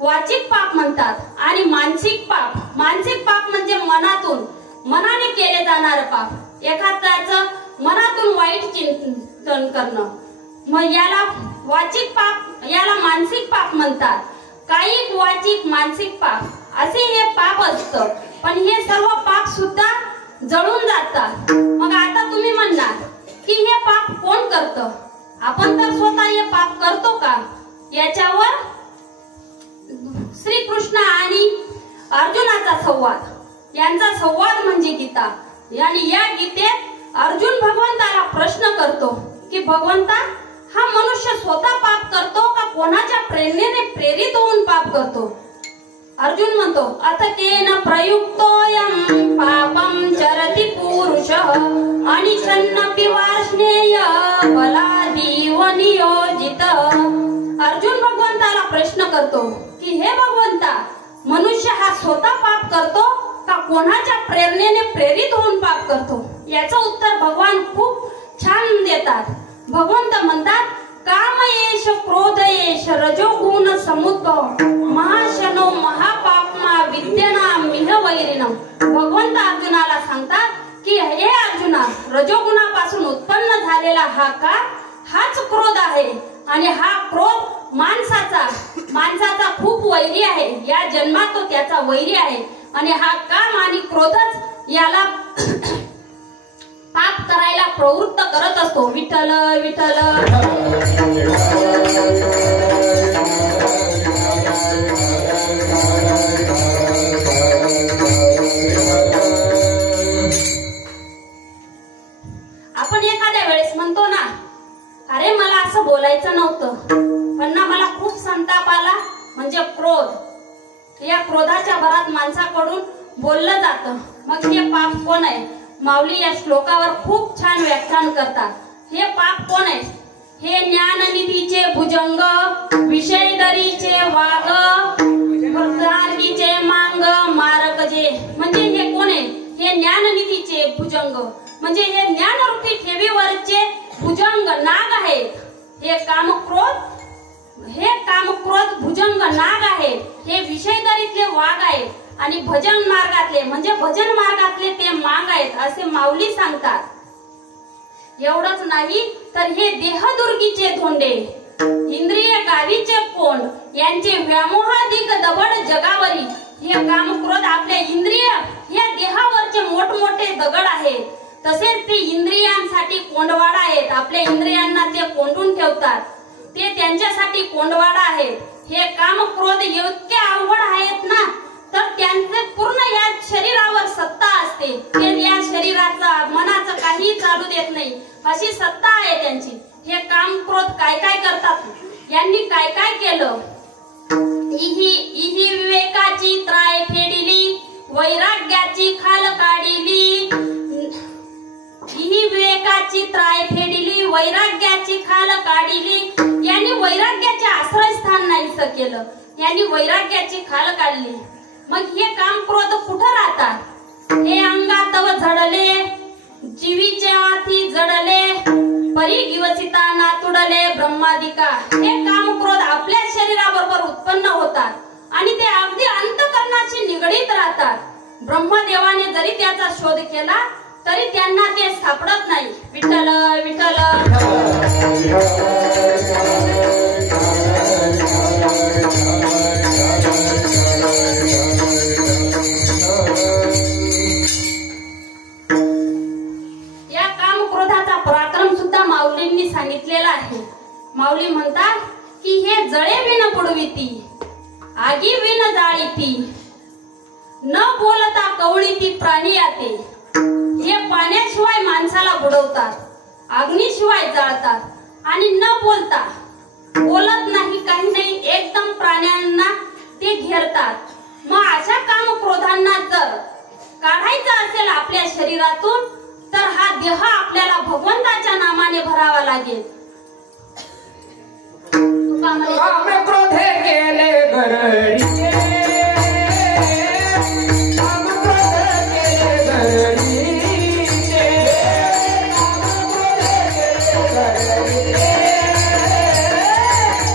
वाचिक पाप म्हणतात. आणि मानसिक पाप म्हणजे मनाने केले जाणारे पाप. एखाद्याचं मनातून वाईट चिंतन करणं, मग याला वाचिक पाप, याला मानसिक पाप म्हणतात. कायिक, वाचिक, मानसिक पाप असे हे पाप असतं. पण हे सर्व पाप सुद्धा जळून जातात. मग आता तुम्ही म्हणणार की हे पाप कोण करतं? आपण तर स्वतः हे पाप करतो का? याच्यावर श्रीकृष्ण आणि अर्जुनाचा संवाद, यांचा संवाद म्हणजे गीता. आणि या गीतेत अर्जुन भगवंताला प्रश्न करतो की भगवंता, हा मनुष्य स्वतः पाप करतो का कोणाच्या प्रेरणेने प्रेरित होऊन पाप करतो? अर्जुन म्हणतो, अथ केन प्रयुक्तोयम पापम चरति पुरुषः अनिच्छन्नपि वार्ष्णेय बलादीव नियोजित. अर्जुन भगवंताला प्रश्न करतो की हे भगवंता, मनुष्य हा स्वतः पाप करतो का कोणाच्या प्रेरणेने प्रेरित होऊन पाप करतो? याचं उत्तर भगवान खूप छान देतात. भगवंत म्हणतात, काम येश, क्रोध येश, रजोगुण समुद्भव, महाशनो महापापमा विद्यना मिह वैरिणम. भगवंत अर्जुनाला सांगतात की हे अर्जुना, रजोगुणापासून उत्पन्न झालेला हाच क्रोध आहे. आणि हा क्रोध माणसाचा खूप वैरी आहे. या जन्मात तो त्याचा वैरी आहे. आणि हा काम आणि क्रोधच याला पाप करायला प्रवृत्त करत असतो. विठ्ठल विठ्ठल. आपण एखाद्या वेळेस म्हणतो ना, अरे मला असं बोलायचं नव्हतं, पण ना मला खूप संताप आला, म्हणजे क्रोध. या क्रोधाच्या भरात माणसाकडून बोललं जातं. मग हे पाप कोण आहे? माऊली या श्लोकावर खूप छान व्याख्यान करतात. हे पाप कोण आहे? हे ज्ञाननिधीचे भुजंग, विषयदरीचे वाग, वृद्धांगीचे मांग, मारक जे. म्हणजे हे कोण आहे? हे ज्ञाननिधीचे भुजंग, म्हणजे हे ज्ञानरूपी ठेवीवरचे भुजंग नाग आहेत. हे कामक्रोध भुजंग नाग आहेत. हे विषयदरीतले वाघ आहेत. आणि भजन मार्गातले म्हणजे भजन मार्गातले ते मांग आहेत, असे माऊली सांगतात. एवढंच नाही तर हे देहदुर्गीचे धोंडे, इंद्रिय गावीचे कोंड, यांचे व्यामोहाधिक दबड जगावरी. हे कामक्रोध आपल्या इंद्रिय या देहावरचे मोठमोठे दगड आहेत. तसेच ते इंद्रियांसाठी कोंडवाडा आहेत. आपल्या इंद्रियांना ते कोंडून ठेवतात. ते त्यांच्यासाठी कोंडवाडा आहेत. हे कामक्रोध इतके अवघड आहेत ना, तर त्यांचे पूर्ण या शरीरावर सत्ता असते. ते या शरीराचा मनाचं काही चालू देत नाही, अशी सत्ता आहे त्यांची. हे कामक्रोध काय काय करतात, यांनी काय काय केलं? इही विवेकाची त्राय फेडिली, वैराग्याची खाल काढिली. इही विवेकाची त्राय फेडिली, वैराग्याची खाल काढिली. यांनी वैराग्याचे आश्रयस्थान नाहीसं केलं. यांनी वैराग्याची खाल काढली. मग हे काम क्रोध कुठं राहतात? हे अंगातव झडले, जीवीचे आथी जडले, परी गिवसिता नातुडले, ब्रह्म कामादिका हे काम क्रोध आपल्या शरीराबरोबर उत्पन्न होतात आणि ते अगदी अंतःकरणाशी निगडीत राहतात. ब्रह्मदेवाने जरी त्याचा शोध केला तरी त्यांना ते सापडत नाही. विठ्ठल विठ्ठल या काम क्रोधाचा पराक्रम सुद्धा माऊलींनी सांगितलेला आहे. माऊली म्हणतात की हे जळे विण पुडविती आगी विण जाळीती न बोलता कवळीती प्राणी याते. हे पाण्याशिवाय माणसाला बुडवतात, अग्नीशिवाय जाळतात आणि न बोलता बोलत नाही काही नाही एकदम प्राण्यांना ते घेरतात. मग अशा काम क्रोधांना जर काढायचा असेल आपल्या शरीरातून तर हा देह आपल्याला भगवंताच्या नामाने भरावा लागेल. काम क्रोधे केले गरडीचे, काम क्रोध केले गरडीचे, काम क्रोध केले गरडीचे,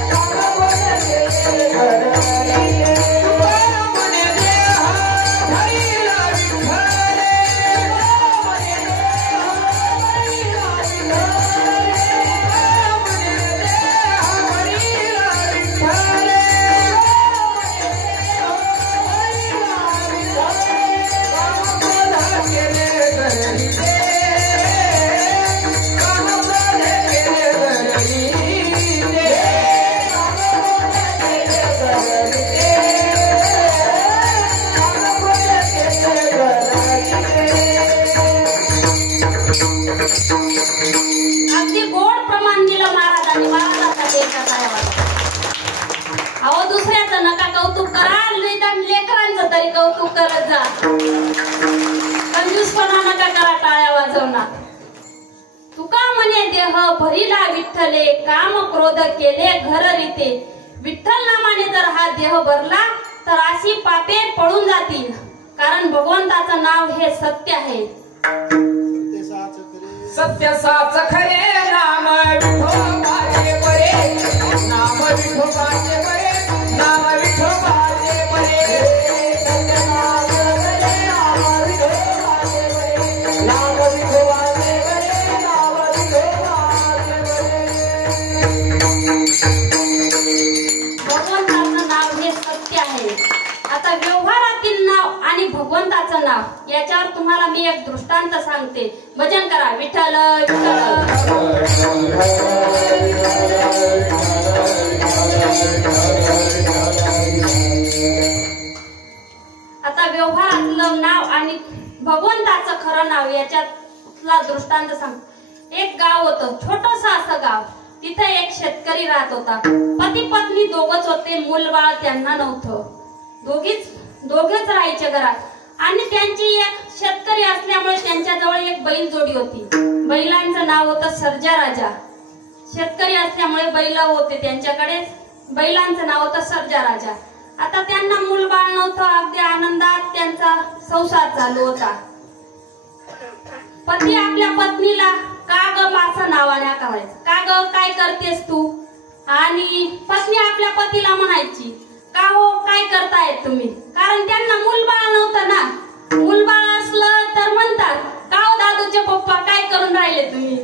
काम क्रोध केले गरडीचे. म्हणे देहा धरिला विठ्ठले, म्हणे देहा धरिला विठ्ठले, म्हणे देहा धरिला विठ्ठले, काम क्रोध केले गरडीचे, काम क्रोध केले गरडीचे, काम क्रोध केले गरडीचे, काम क्रोध केले गरडीचे. अगदी गोड प्रमाण दिलं महाराजांनी. महाराजांसाठी एका काळावर अहो दुसऱ्याचं नका कौतुक करा, निदान लेकरांचं तरी कौतुक करत जा. कंजूसपणा नका करा टाळ्या वाजवणार. तुका म्हणे देह भरिला विठ्ठले काम क्रोध केले घर रीते. विठ्ठल नामाने जर हा देह भरला तर अशी पापे पळून जातील. कारण भगवंताचं नाव हे सत्य आहे. सत्य साच खरे नाम विठोबाचे बरे, नाम विठोबाचे बरे, नाम विठोबाचे बरे, सत्य नाम खरे नाम विठोबाचे बरे, नाम विठोबाचे बरे, नाम विठोबाचे बरे. भगवंताचं नाव हे सत्य आहे. आता व्यवहारातील नाव आणि भगवंताचं नाव याच्यावर तुम्हाला मी एक दृष्टांत सांगते. भजन करा. विठ्ठल आता व्यवहारातलं नाव आणि भगवंताचं खरं नाव याच्यातला दृष्टांत सांग. एक गाव होतं, छोटस असं गाव. तिथे एक शेतकरी राहत होता. पती पत्नी दोघच होते, मूलबाळ त्यांना नव्हतं. दोघेच राहायचे घरात. आणि त्यांची एक शेतकरी असल्यामुळे त्यांच्याजवळ एक बैल जोडी होती. बैलांचं नाव होतं सर्जा राजा. शेतकरी असल्यामुळे बैल होते त्यांच्याकडे. बैलांचं नाव होतं सर्जा राजा. आता त्यांना मूलबाळ नव्हतं. अगदी आनंदात त्यांचा संसार चालू होता. पती आपल्या पत्नीला का ग असं नावाने हाकावायचं. का ग काय करतेस तू. आणि पत्नी आपल्या पतीला म्हणायची का हो काय करतायत तुम्ही. कारण त्यांना मूलबाळ नव्हतं ना. मूलबाळ असलं तर म्हणतात का हो दादूचे पप्पा काय करून राहिले तुम्ही.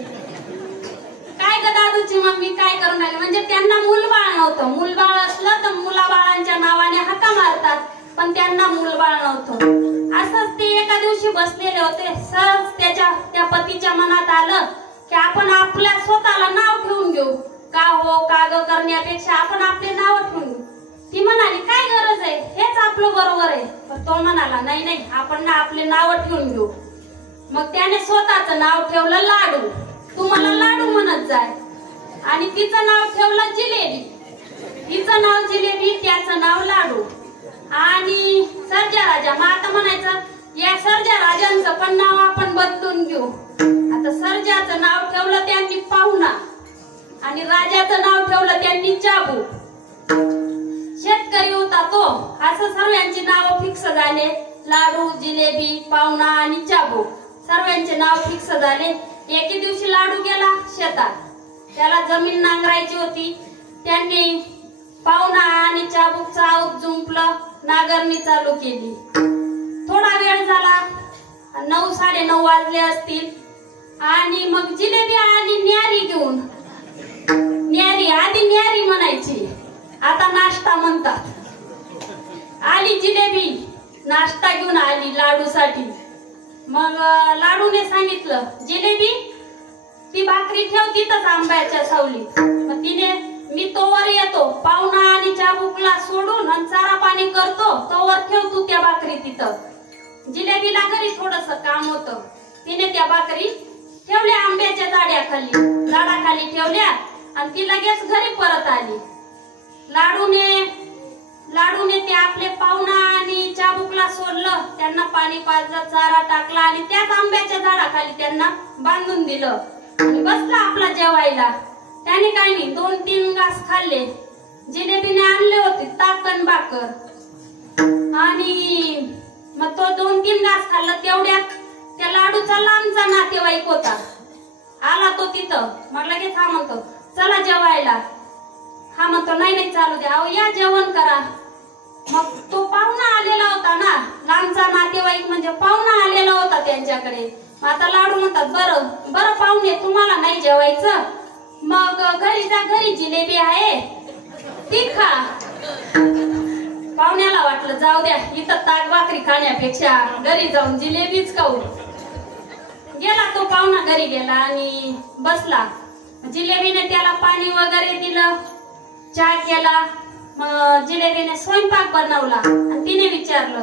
काय ग दादूची मम्मी काय करून राहिले. म्हणजे त्यांना मूलबाळ नव्हतं. मूलबाळ असलं तर मुलाबाळांच्या नावाने हाका मारतात. पण त्यांना मूलबाळ नव्हतं. असंच ते एका दिवशी बसलेले होते. सहज त्या पतीच्या मनात आलं की आपण आपल्या स्वतःला नाव ठेवून घेऊ. का हो का ग करण्यापेक्षा आपण आपले नाव ठेवून घेऊ. ती म्हणाली काय गरज आहे, हेच आपलं बरोबर आहे. पण तो म्हणाला नाही नाही आपण ना आपले नाव ठेवून घेऊ. मग त्याने स्वतःचं नाव ठेवलं लाडू. तू मला लाडू म्हणत जाय. आणि तिचं नाव ठेवलं जिलेबी. तिचं नाव जिलेबी, त्याचं नाव लाडू. आणि सर्जा राजा. मग आता म्हणायचं या सर्जा राजांचं पण नाव आपण बदलून घेऊ. आता सर्जाचं नाव ठेवलं त्यांनी पाहुणा आणि राजाचं नाव ठेवलं त्यांनी चाबू. शेतकरी होता तो. असं सर्वांची नाव फिक्स झाले. लाडू, जिलेबी, पाहुणा आणि चाबू सर्वांचे नाव फिक्स झाले. एके दिवशी लाडू गेला शेतात. त्याला जमीन नांगरायची होती. त्यांनी पाहुणा आणि चाबूकचा आऊत जुंपलं, नांगरणी चालू केली. थोडा वेळ झाला, 9 साडेनऊ वाजले असतील आणि मग जिलेबी आली न्यारी घेऊन. न्यारी आधी न्यारी म्हणायची, आता नाश्ता म्हणतात. आली जिलेबी, नाश्ता घेऊन आली लाडूसाठी. मग लाडूने सांगितलं, जिलेबी ती भाकरी ठेव तिथंच आंब्याच्या सावलीत. मग तिने, मी तोवर येतो, पाहुणा आणि चाबूकला सोडून आणि चारा पाणी करतो, तोवर ठेव तू त्या भाकरी तिथं. जिलेबीला घरी थोडस काम होतं. तिने त्या भाकरी ठेवल्या आंब्याच्या झाडाखाली ठेवल्या आणि ती लगेच घरी परत आली. लाडूने ते आपले पाहुणा आणि चाबूकला सोडलं, त्यांना पाणी पाजलं, चारा टाकला आणि त्याच आंब्याच्या झाडाखाली त्यांना बांधून दिलं आणि बसला आपला जेवायला. त्याने काही नाही, 2-3 घास खाल्ले. जिलेबीने आणले होते ताक आणि भाकर आणि मग तो 2-3 घास खाल्ला. तेवढ्यात त्या लाडूचा लांबचा नातेवाईक होता, आला तो तिथं. मग लगेच हा म्हणतो, चला जेवायला. हा म्हणतो, नाही चालू द्या, अहो या जेवण करा. मग तो पाहुणा आलेला होता ना, लांबचा नातेवाईक म्हणजे पाहुणा आलेला होता त्यांच्याकडे. आता लाडू म्हणतात, बरं पाहुणे, तुम्हाला नाही जेवायचं, मग घरी जा, घरी जिलेबी आहे ती खा. पाहुण्याला वाटलं जाऊ द्या, इथं ताक भाकरी खाण्यापेक्षा घरी जाऊन जिलेबीच खाऊ. गेला तो पाहुणा, घरी गेला आणि बसला. जिलेबीने त्याला पाणी वगैरे दिलं, चहा केला. मग जिलेबीने स्वयंपाक बनवला आणि तिने विचारलं,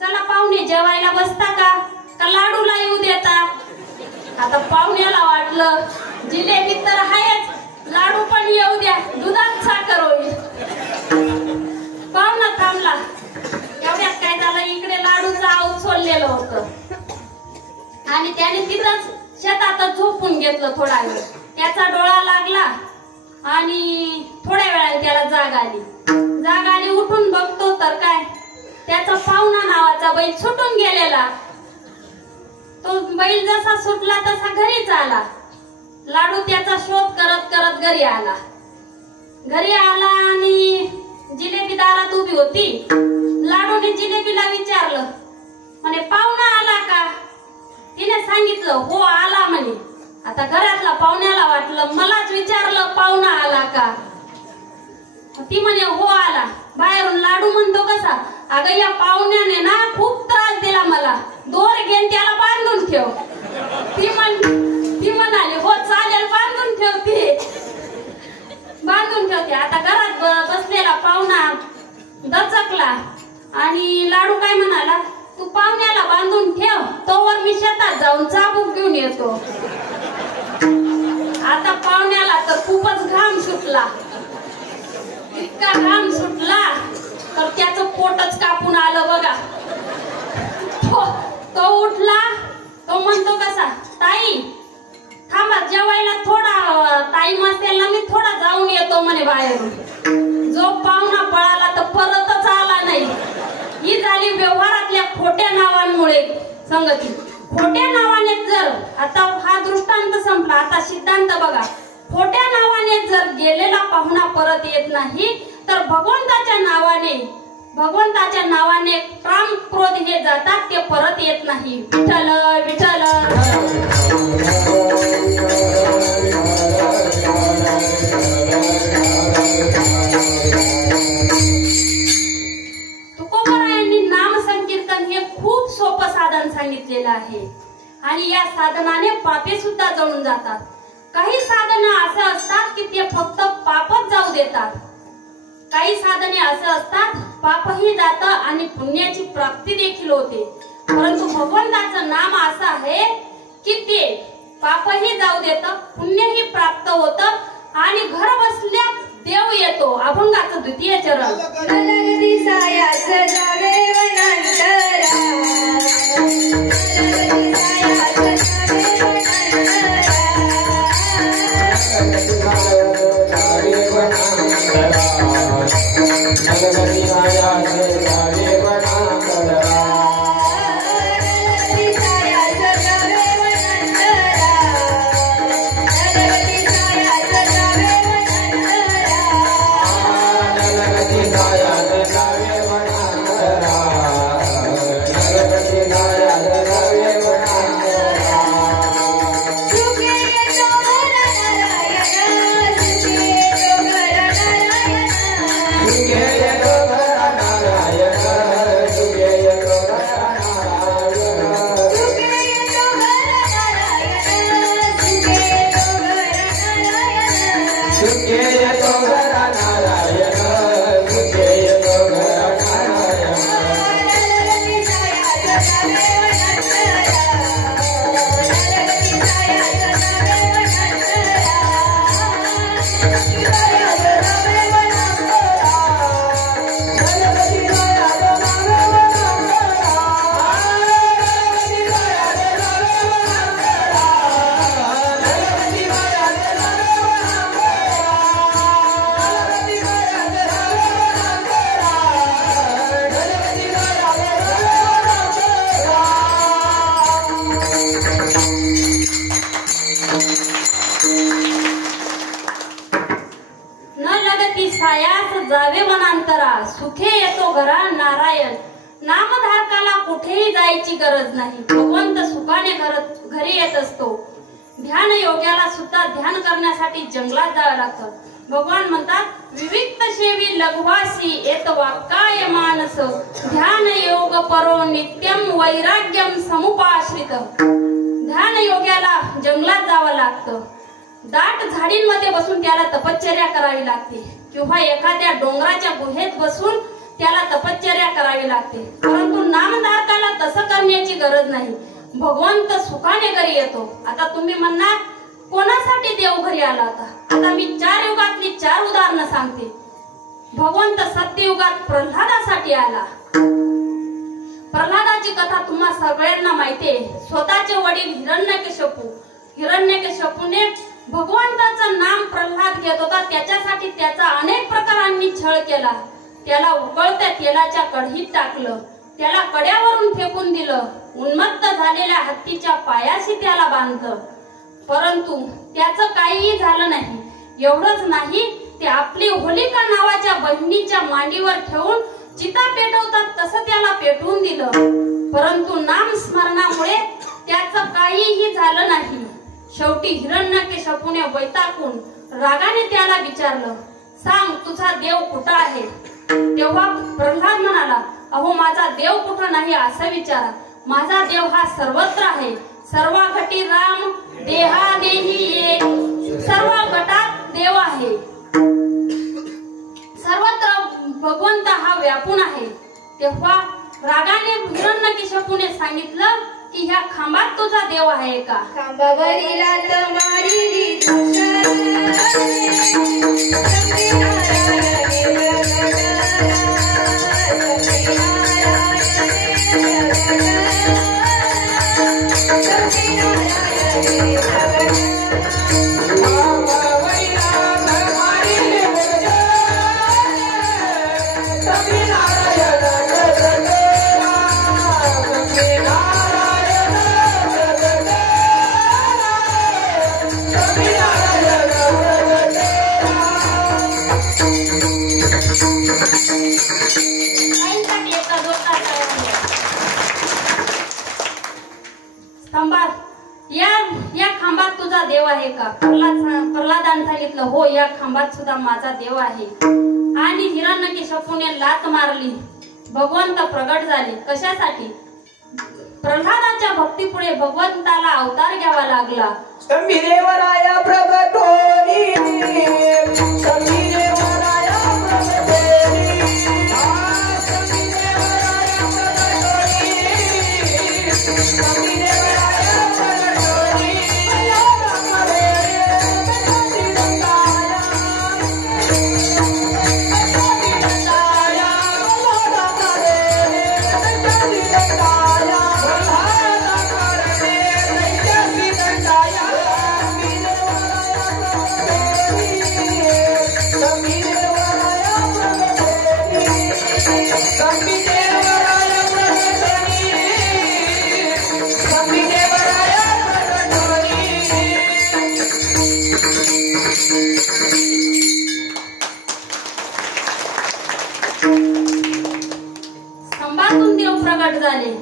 चला पाहुणे जेवायला बसता का लाडूला येऊ देता. आता पाहुण्याला वाटलं जिलेबी तर आहेच, लाडू पण येऊ द्या, दुधात साखर होईल. पाहुणा थांबला. एवढ्यात काय झालं, इकडे लाडूचं आऊत सोडलेलं होतं आणि त्याने तिथंच शेतातच झोपून घेतलं थोडा वेळ. त्याचा डोळा लागला आणि थोड्या वेळाने त्याला जाग आली. उठून बघतो तर काय, त्याचा पाहुणा नावाचा बैल सुटून गेलेला. तो बैल जसा सुटला तसा घरीच आला. लाडू त्याचा शोध करत करत घरी आला आणि जिलेबी दारात उभी होती. लाडूने जिलेबीला विचारलं, म्हणे पाहुणा आला का. तिने सांगितलं, हो आला म्हणे. आता घरातला पाहुण्याला वाटलं मलाच विचारलं पाहुणा आला का. ती म्हणे हो आला. बाहेरून लाडू म्हणतो कसा, अगं या पाहुण्याने ना खूप त्रास दिला मला, दोर घेऊन त्याला बांधून ठेव. ती म्हणाली हो चालेल, बांधून ठेवते. आता घरात बसलेला पाहुणा दचकला आणि लाडू काय म्हणाला, तू पाहुण्याला बांधून ठेव, तोवर मी शेतात जाऊन चाबूक घेऊन येतो. आता पाहुण्याला तर खूपच घाम सुटला. इतका घाम सुटला तर त्याचं पोटच कापून आलं बघा. तो उठला. तो म्हणतो कसा, ताई थांबा, जेवायला थोडा टाइम असेल ना, मी थोडा जाऊन येतो म्हणे बाहेरून. जो पाहुणा पळाला तर परतच आला नाही. ही झाली व्यवहारातल्या खोट्या नावांमुळे संगती. खोट्या नावाने जर, आता हा दृष्टांत संपला, आता सिद्धांत बघा. खोट्या नावाने जर गेलेला पाहुणा परत येत नाही तर भगवंताच्या नावाने काम क्रोध हे जातात, ते परत येत नाही. विठ्ठल विठ्ठल. तुकोबरायांनी नाम संकीर्तन हे खूप सोपं साधन सांगितलेलं आहे आणि या साधनाने पापे सुद्धा जळून जातात. काही साधनं असं असतात की ते फक्त पापच जाऊ देतात. काही साधने असं असतात पापही जातं आणि पुण्याची प्राप्ती देखील होते. परंतु भगवंताचं नाम असं आहे की ते पापही जाऊ देतं, पुण्यही प्राप्त होतं आणि घर बसल्या देव येतो. अभंगाचं 2य चरण. Thank you. ती सायास जावे वनांतरा, सुखे येतो घरा नारायण. नामधारकाला कुठेही जायची गरज नाही, भगवंत सुखाने घरी येत असतो. ध्यान योग्याला सुद्धा ध्यान करण्यासाठी जंगलात जावं लागतं. भगवान म्हणतात, विविक्त सेवी लघवासी येत वाक्काय मानस, ध्यान योग परो नित्यम वैराग्यम समुपाश्रित. ध्यान योग्याला जंगलात जावं लागतं. दाट झाडींमध्ये बसून त्याला तपश्चर्या करावी लागते, किंवा एखाद्या डोंगराच्या गुहेत बसून त्याला तपश्चर्या करावी लागते. परंतु नामधारकाला तसं करण्याची गरज नाही, भगवंत सुखाने घरी येतो. आता तुम्ही म्हणणार, कोणासाठी देव घरी आला होता? आता मी 4 युगातली 4 उदाहरणं सांगते. भगवंत सत्ययुगात प्रल्हादासाठी आला. प्रल्हादाची कथा तुम्हा सगळ्यांना माहितीये. स्वतःचे वडील हिरण्यकश्यपूने भगवंताचं नाम प्रल्हाद घेत होता, त्याच्यासाठी त्याचा अनेक प्रकारांनी छळ केला. त्याला उकळत्या तेलाच्या कढईत टाकलं, त्याला कड्यावरून फेकून दिलं, उन्मत्त झालेल्या हत्तीच्या पायाशी त्याला बांधलं. परंतु त्याचं काहीही झालं नाही. एवढंच नाही, ते आपली होलिका नावाच्या बहिणीच्या मांडीवर ठेवून चिता पेटवतात तसं त्याला पेटवून दिलं. परंतु नाम स्मरणामुळे त्याचं काहीही झालं नाही. शेवटी हिरण्यकश्यपूने वैतागून रागाने त्याला विचारलं, सांग तुझा देव कुठं आहे? तेव्हा प्रल्हाद म्हणाला, अहो माझा देव कुठं नाही असं विचारा. माझा देव हा सर्वत्र आहे. सर्व घटी राम देहादेही एक, सर्व गटात देव आहे. सर्वत्र भगवंत हा व्यापून आहे. तेव्हा रागाने हिरण्यकश्यपूने सांगितलं की ह्या खांबात तुझा देव आहे का? खांबावरील मारिली या खांबात तुझा देव आहे का? प्रल्हादाने सांगितलं, हो या खांबात सुद्धा माझा देव आहे. आणि हिरण्यकश्यपूने लात मारली. भगवंत प्रगट झाले. कशासाठी? प्रल्हादाच्या भक्तीपुढे भगवंताला अवतार घ्यावा लागला. देवराया प्रगटोनी, स्तंभातून देव प्रगट झाले.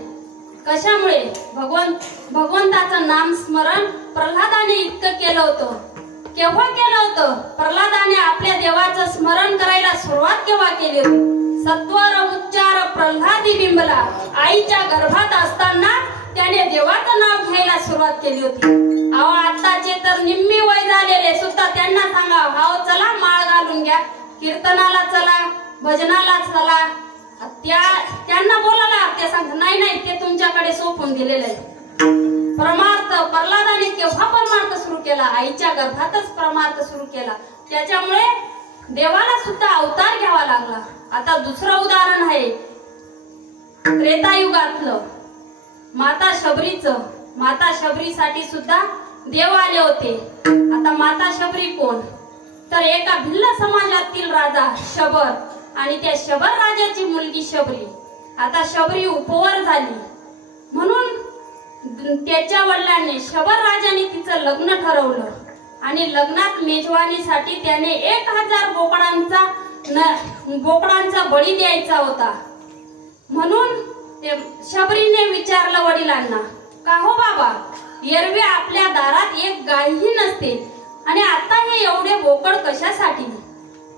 कशामुळे? भगवंताचं नाम स्मरण प्रल्हादाने इतकं केलं होतं. केव्हा केलं होतं? प्रल्हादाने आपल्या देवाचं स्मरण करायला सुरुवात केव्हा केली होती? सत्वर उच्चार प्रल्हादी बिंबला. आईच्या गर्भात असताना त्याने देवाचं नाव घ्यायला सुरुवात केली होती. अहो आताचे तर निम्मी वय झालेले सुद्धा त्यांना सांगा, हाव चला माळ घालून घ्या, कीर्तनाला चला, भजनाला चला, त्यांना बोलायला ते सांगतात नाही नाही ते तुमच्याकडे सोपून दिलेलं आहे. परमार्थ प्रल्हादाने केव्हा परमार्थ सुरू केला? आईच्या गर्भातच परमार्थ सुरू केला. त्याच्यामुळे देवाला सुद्धा अवतार घ्यावा लागला. आता दुसरं उदाहरण आहे त्रेतायुगातलं माता शबरीचं. माता शबरीसाठी सुद्धा देव आले होते. आता माता शबरी कोण? तर एका भिल्ल समाजातील राजा शबर आणि त्या शबर राजाची मुलगी शबरी. आता शबरी उपवर झाली म्हणून त्याच्या वडिलांनी शबर राजाने तिचं लग्न ठरवलं आणि लग्नात मेजवानीसाठी त्याने 1000 बोकडांचा बळी द्यायचा होता. म्हणून शबरीने विचारलं वडिलांना, का हो बाबा, एरवी आपल्या दारात एक गायही नसते आणि आता हे एवढे बोकड कशासाठी?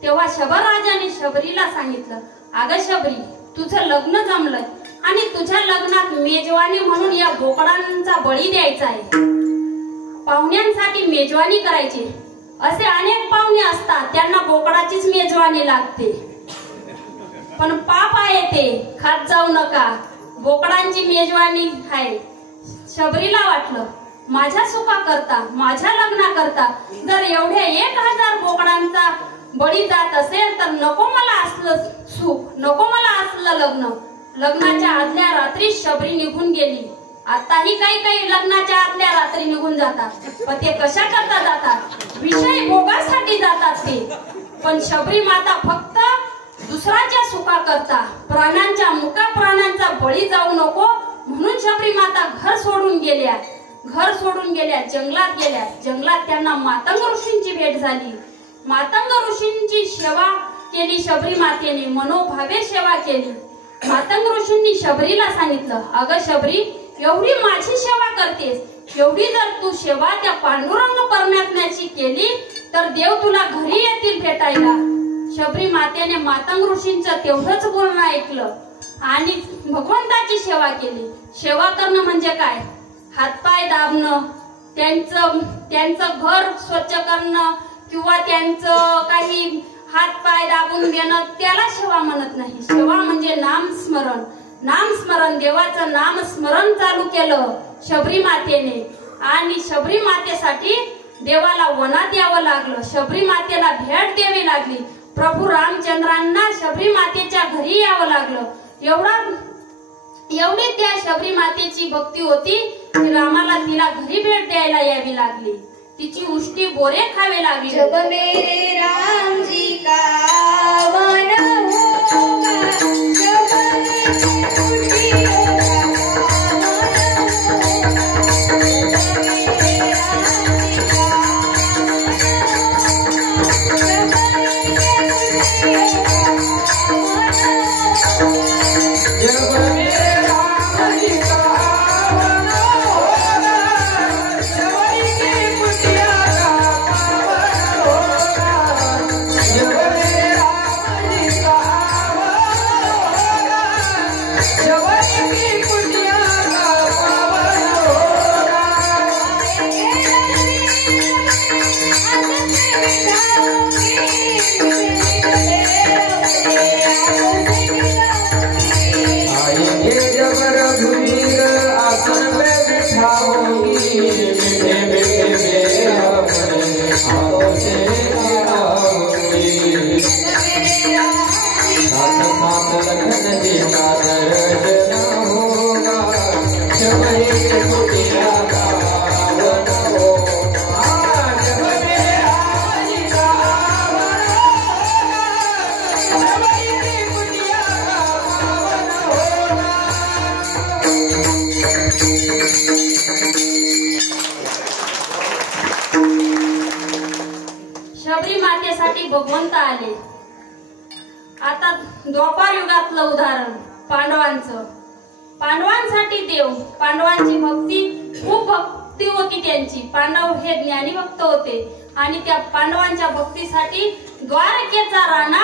तेव्हा शबरराजाने शबरीला सांगितलं, अगं शबरी, तुझं लग्न जमलंय आणि तुझ्या लग्नात मेजवानी म्हणून या बोकडांचा बळी द्यायचा आहे. पाहुण्यांसाठी मेजवानी करायची. असे अनेक पाहुणे असतात, त्यांना बोकडाचीच मेजवानी लागते. पण पाप आहे ते, खात जाऊ नका. बोकडांची मेजवानी आहे. शबरीला वाटलं, माझ्या सुखा करता, माझ्या लग्ना करता जर एवढ्या 1000 बोकडांचा बळी जात असेल तर नको मला असलं सुख, नको मला असलं लग्न. लग्नाच्या आदल्या रात्री शबरी निघून गेली. आताही काही लग्नाच्या आदल्या रात्री निघून जातात, पण ते कशा करता जातात? विषय भोगासाठी जातात ते. पण शबरी माता फक्त दुसऱ्याच्या सुखा करता, प्राण्यांच्या मुका प्राण्यांचा बळी जाऊ नको म्हणून शबरी माता घर सोडून गेल्या. जंगलात गेल्या. जंगलात त्यांना मातंग ऋषींची भेट झाली. मातंग ऋषींची सेवा केली शबरी मातेने, मनोभावे सेवा केली. मातंग ऋषींनी शबरीला सांगितलं, अगं शबरी, एवढी माझी सेवा करतेस, एवढी जर तू सेवा त्या पांडुरंग परमात्म्याची केली तर देव तुला घरी येतील भेटायला. शबरी मातेने मातंग ऋषींचं तेवढंच बोलणं ऐकलं आणि भगवंताची सेवा केली. सेवा करणं म्हणजे काय? हातपाय दाबणं, त्यांचं घर स्वच्छ करणं किंवा त्यांचं काही हातपाय दाबून घेणं, त्याला सेवा म्हणत नाही. सेवा म्हणजे नामस्मरण, देवाचं नामस्मरण चालू केलं शबरी मातेने. आणि शबरी मातेसाठी देवाला वनात यावं लागलं. शबरी मातेला भेट द्यावी लागली. प्रभू रामचंद्रांना शबरी मातेच्या घरी यावं लागलं. एवढी त्या शबरी मातेची भक्ती होती की रामाला तिला घरी भेट द्यायला यावी लागली. तिची उष्टी बोरे खावे लागली. जब मेरे राम जी का वन होगा, जब मेरी खुशियों का वन होगा, जब मेरे राम जी का वन होगा, जब मेरे राम जी का भगवंत आले. आता द्वापार युगातलं उदाहरण पांडवांसाठी देव, पांडवांची खूप भक्ती होती त्यांची. पांडव हे ज्ञानी भक्त होते आणि त्या पांडवांच्या भक्तीसाठी द्वारकेचा राणा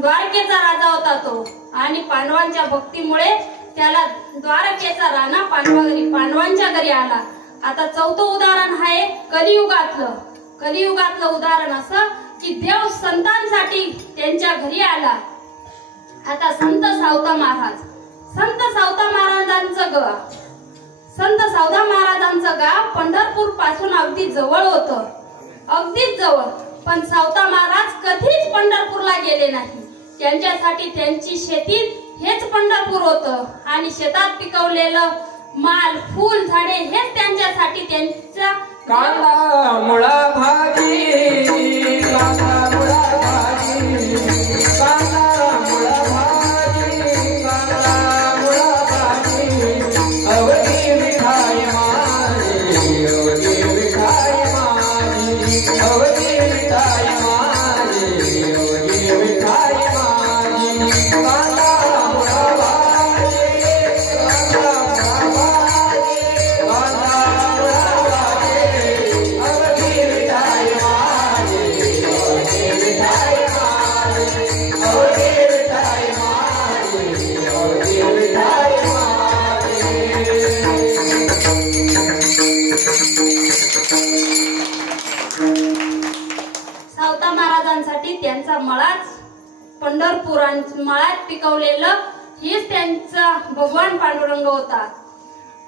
द्वारकेचा राजा होता तो. आणि पांडवांच्या भक्तीमुळे त्याला द्वारकेचा राणा पांडवांच्या घरी आला. आता चौथं उदाहरण आहे कलियुगातलं उदाहरण असं की देव संतांसाठी त्यांच्या घरी आला. आता संत सावता महाराजांचं गाव पंढरपूर पासून अगदी जवळ होतं, अगदीच जवळ. पण सावता महाराज कधीच पंढरपूरला गेले नाही. त्यांच्यासाठी त्यांची शेती हेच पंढरपूर होतं आणि शेतात पिकवलेलं माल, फूल, झाडे हेच त्यांच्यासाठी त्यांच्या कांदा मुळा भाजी, कांदा मुळा भाजी, कांदा मुळा भाजी, कांदा मुळा भाजी, अवधी मिठाई माझी, अवधी मिठाई सौता महाराजांसाठी त्यांचा मळाच पंढरपूर मळात टिकवलेलं हेच त्यांचा भगवान पांडुरंग होता.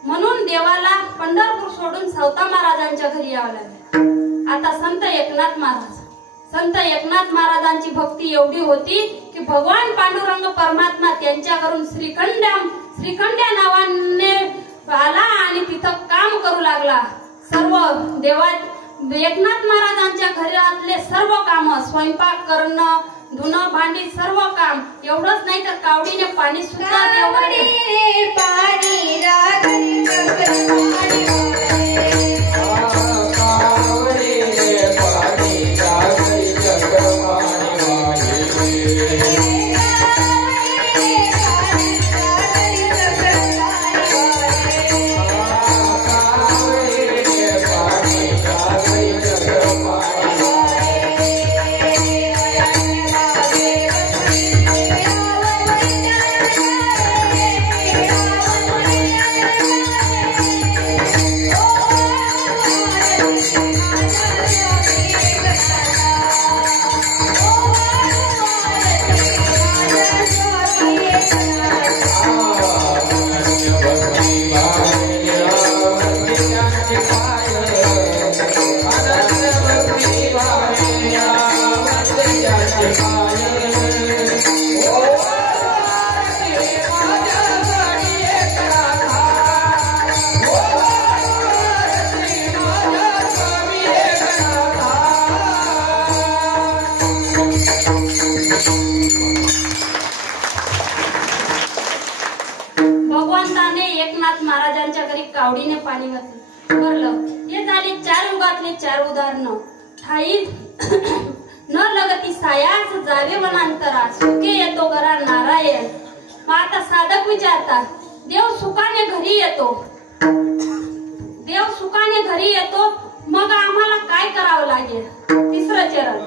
म्हणून देवाला पंढरपूर सोडून सौता महाराजांच्या घरी यावं लागलं. आता संत एकनाथ महाराजांची भक्ती एवढी होती की भगवान पांडुरंग परमात्मा त्यांच्या घरून श्रीखंड्या नावाने आला आणि तिथं काम करू लागला. सर्व एकनाथ महाराजांच्या घरातले सर्व काम, स्वयंपाक करणं, धुणं भांडी, सर्व काम. एवढंच नाही तर कावडीने पाणी सुद्धा भगवंताने एकनाथ महाराजांच्या घरी कावडीने पाणी भरलं. हे झाले 4 युगातले 4 उदाहरणं. ठाई न लगती सायास जावे वनांतरा, सुखे येतो घरा नारायण. मग आता साधक विचारतात, देव सुखाने घरी येतो, मग आम्हाला काय करावं लागेल? 3रं चरण.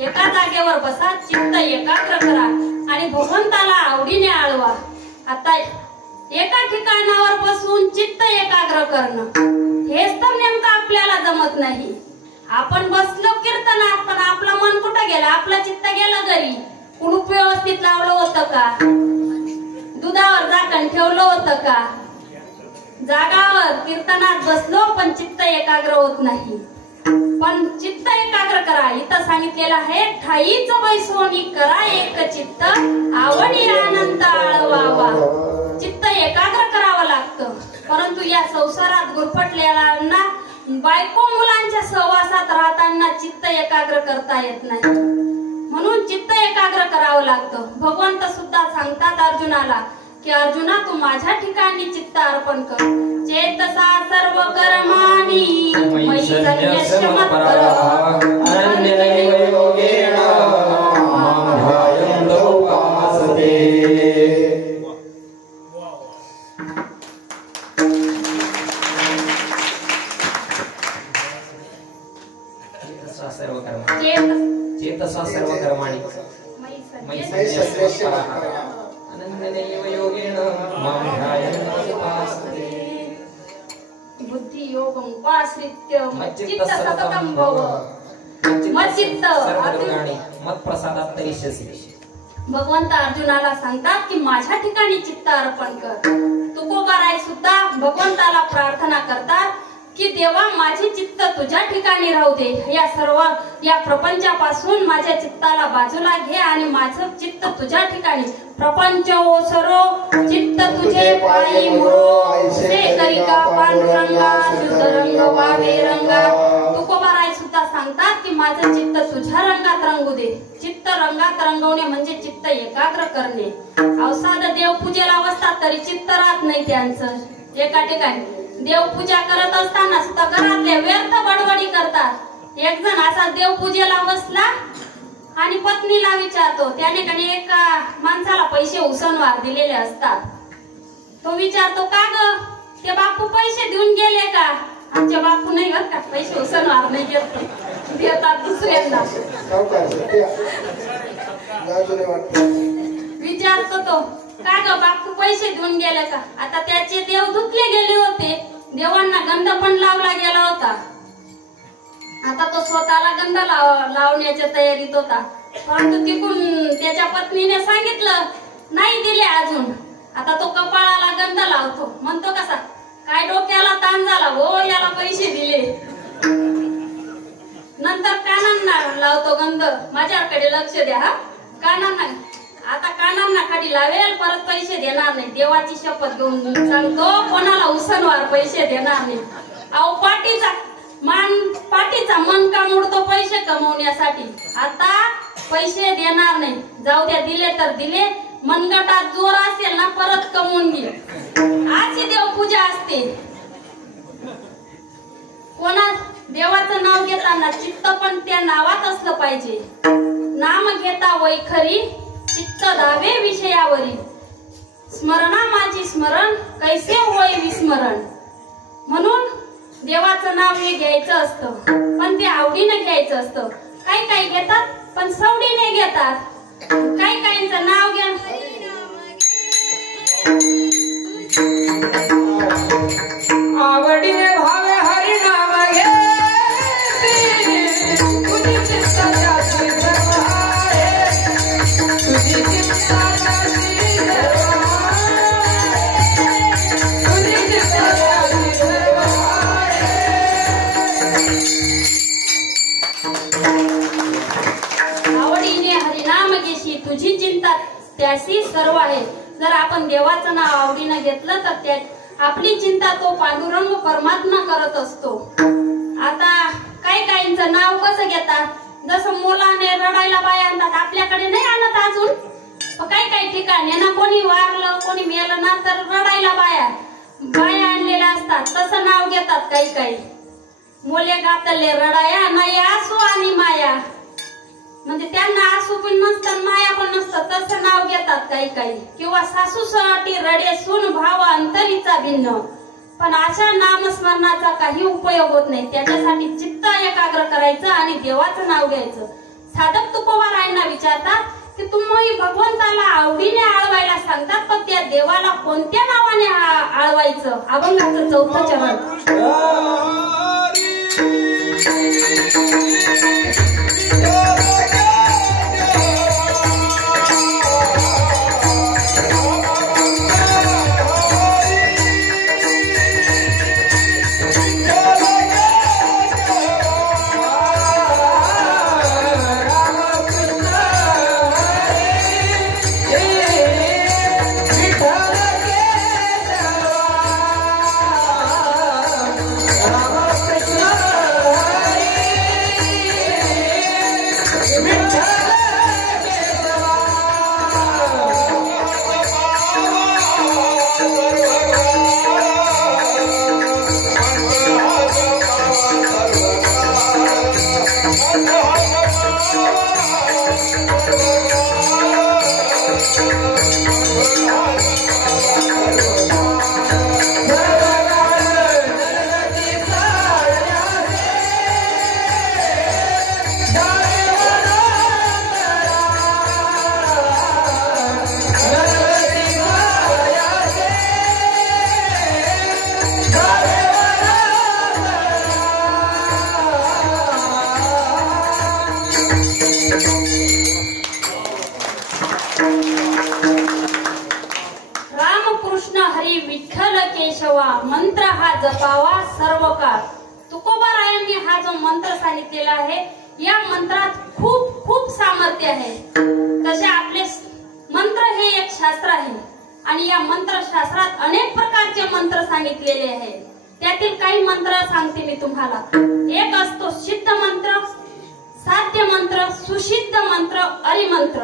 एका जागेवर बसा, चित्त एकाग्र करा आणि भगवंताला आवडीने आळवा. आता एका ठिकाणावर बसून चित्त एकाग्र करणं हेच तर नेमकं आपल्याला जमत नाही. आपण बसलो कीर्तनात, पण आपलं मन कुठं गेलं? आपलं चित्त गेलं घरी. कुलूप व्यवस्थित लावलं होतं का? दुधावर झाकण ठेवलं होतं का? जागावर कीर्तनात बसलो पण चित्त एकाग्र होत नाही. पण चित्त एकाग्र करा. इथं सांगितलेलं आहे, ठाईच बैसोनी करा एक चित्त, आवडी आनंद आळवावा. चित्त एकाग्र करावं लागतं. परंतु या संसारात गुरफटलेल्यांना बायको मुलांच्या सहवासात राहताना चित्त एकाग्र करता येत नाही. म्हणून चित्त एकाग्र करावं लागतं. भगवंत सुद्धा सांगतात अर्जुनाला की अर्जुना, तू माझ्या ठिकाणी चित्त अर्पण कर. चेतसा सर्व कर्माणि मयि सन्न्यस्य मत्परः अनन्येन योगेन मां ध्यायन्तो उपासते. मां ध्यायन् उपासते बुद्धी योगं उपाश्रित्य मच्चित्त सततं भव मच्चित्त सर्वदुर्गाणि मत्प्रसादात् तरिष्यसि. भगवंत अर्जुनाला सांगतात की माझ्या ठिकाणी चित्त अर्पण कर. तुकोबाराय सुद्धा भगवंताला प्रार्थना करतात की देवा माझे चित्त तुझ्या ठिकाणी राहू दे. या प्रपंचापासून माझ्या चित्ताला बाजूला घे आणि माझं चित्त तुझ्या ठिकाणी. प्रपंच ओसरो चित्त तुझे पायी मुरो से करिका पांडुरंगा शुद्ध रंग वावे रंगा. तुकोबाराय सुद्धा सांगतात की माझं चित्त तुझ्या रंगात रंगू दे. चित्त रंगात रंगवणे म्हणजे चित्त एकाग्र करणे. अवसाद देवपूजेला बसतात तरी चित्त राहत नाही त्यांचं एका ठिकाणी. देवपूजा करत असताना सुद्धा घरातले व्यर्थ बडबडी करतात. एक जण असा देवपूजेला बसला आणि पत्नीला विचारतो. त्याने कधी एका माणसाला पैसे उसनवार दिलेले असतात. तो विचारतो का ग ते बापू पैसे देऊन गेले का? आमचे बापू नाही बर का पैसे उसनवार नाही देतात दुसऱ्यांना. विचारतो तो का ग बापू पैसे देऊन गेले का? आता त्याचे देव धुतले गेले होते. देवांना गंध पण लावला गेला होता. आता तो स्वतःला गंध लावण्याच्या तयारीत होता. परंतु तिकून त्याच्या पत्नीने सांगितलं नाही दिले अजून. आता तो कपाळाला गंध लावतो. म्हणतो कसा काय डोक्याला ताण झाला हो याला पैसे दिले. नंतर कानांना लावतो गंध. माझ्याकडे लक्ष द्या हा. कानांना आता कानांना खाली लावेल परत पैसे देणार नाही. देवाची शपथ घेऊन सांगतो कोणाला उसनवार पैसे देणार नाही. अहो पाठीचा मनका मोडतो पैसे कमवण्यासाठी. आता पैसे देणार नाही. जाऊ द्या दिले तर दिले. मनगटात जोर असेल ना परत कमवून घे. अशी देवपूजा असते. कोणा देवाचं नाव घेताना चित्त पण त्या नावात असलं पाहिजे. नाम घेता वैखरी चित्त धावे विषयावरी. स्मरणा माझी स्मरण कैसे होय विस्मरण. म्हणून देवाचं नाव हे घ्यायचं असतं पण ते आवडीने घ्यायचं असतं. काही घेतात पण सवडीने घेतात. काहींचं नाव घ्या आवडीने भावे हरी नाम घे. तुझी चिंता त्याची सर्व आहे. तुझी चिंता त्याची सर्व आहे. तुझी चिंता त्याची सर्व आहे. आवडीने हरिनाम घेशी तुझी चिंता त्याशी सर्व आहे. जर आपण देवाचं नाव आवडीने घेतलं तर त्या आपली चिंता तो पांडुरंग परमात्मा करत असतो. आता काहींचं नाव कसं घेतात. जसं मुलाने रडायला बाया आणतात. आपल्याकडे नाही आणत अजून. काही ठिकाणी ना कोणी वारलं कोणी मेलं ना तर रडायला बाया आणलेल्या असतात. तसं नाव घेतात काही. मुले गातले रडाया नाही आसू आणि माया. म्हणजे त्यांना आसू पण नसतं माया पण नसतं तसं नाव घेतात काही. किंवा सासूसाठी रडे सून भाव अंतरीचा भिन्न. पण अशा नामस्मरणाचा काही उपयोग होत नाही. त्याच्यासाठी चित्त एकाग्र करायचं आणि देवाचं नाव घ्यायचं. साधक तुकोबारायांना विचारतात की तुम्ही भगवंताला आवडीने आळवायला सांगतात पण त्या देवाला कोणत्या नावाने आळवायचं. अभंगाचं 4थं चरण. राम कृष्ण हरी विठ्ठल केशवा मंत्र हा जपावा सर्व काळ. तुकोबारायांनी हा जो मंत्र सांगितलेला आहे या मंत्रात खूप खूप सामर्थ्य आहे. तसे आपले मंत्र हे एक शास्त्र आहे आणि या मंत्र शास्त्रात अनेक प्रकारचे मंत्र सांगितलेले आहेत. त्यातील काही मंत्र सांगते मी तुम्हाला. एक असतो सिद्ध मंत्र, साध्य मंत्र, सुसिद्ध मंत्र, अरिमंत्र.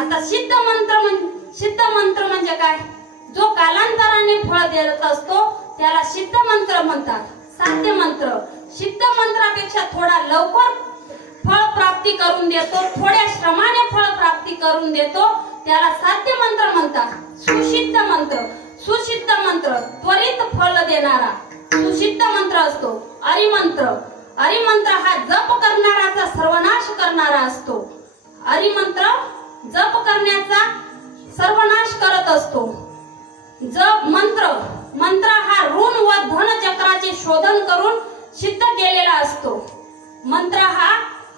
आता सिद्ध मंत्र म्हणजे काय? जो कालांतराने फळ देत असतो त्याला सिद्ध मंत्र म्हणतात. साध्य मंत्र सिद्ध मंत्रापेक्षा थोडा लवकर फळ प्राप्ती करून देतो, थोड्या श्रमाने फळ प्राप्ती करून देतो, त्याला साध्य मंत्र म्हणतात. सुसिद्ध मंत्र त्वरित फळ देणारा सुसिद्ध मंत्र असतो. अरिमंत्र हा जप करणाराचा सर्वनाश करणारा असतो. अरिमंत्र जप करण्याचा सर्वनाश करत असतो. जप मंत्र हा ऋण व धन चक्राचे शोधन करून सिद्ध केलेला असतो. मंत्र हा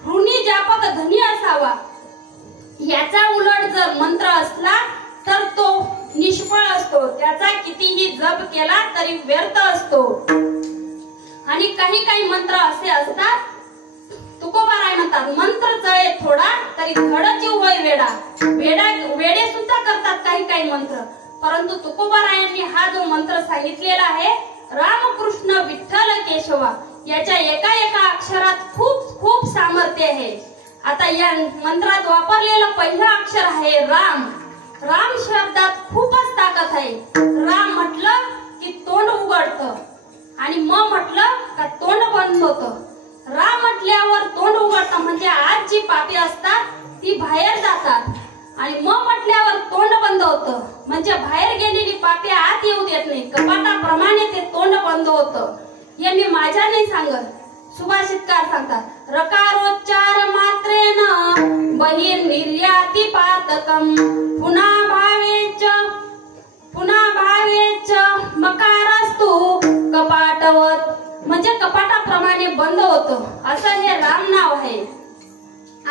ऋणी जापक धनी असावा. याचा उलट जर मंत्र असला तर तो निष्फळ असतो, त्याचा कितीही जप केला तरी व्यर्थ असतो. आणि काही मंत्र असे असतात, तुकोबाराय म्हणतात, मंत्र जळे थोडा तरी घडची होय वेडा. वेडे सुद्धा करतात काही मंत्र. परंतु तुकोबारायांनी हा जो मंत्र सांगितलेला आहे रामकृष्ण विठ्ठल केशवा, याच्या एका अक्षरात खूप खूप सामर्थ्य आहे. आता या मंत्रात वापरलेलं पहिलं अक्षर आहे राम. राम शब्दात खूपच ताकद आहे. राम म्हटलं की तोंड उघडतं आणि म म्हटलं का तोंड बंद होतं. राम म्हटल्यावर तोंड उघडतं म्हणजे आज जी पापी असतात ती बाहेर जातात आणि म म्हटल्यावर तोंड बंद होतं म्हणजे बाहेर गेलेली पापी आत येऊ देत नाही. कपाटाप्रमाणे ते तोंड बंद होतं. हे मी माझ्या नाही सांगत, सुभाषितकार सांगतात. रकारोच्चार मात्रेन बहिर्निर्याति पातकम पुन्हा भावेच मकारस्तु कपाटवत, म्हणजे कपाटाप्रमाणे बंद होतं. असं हे राम नाव आहे.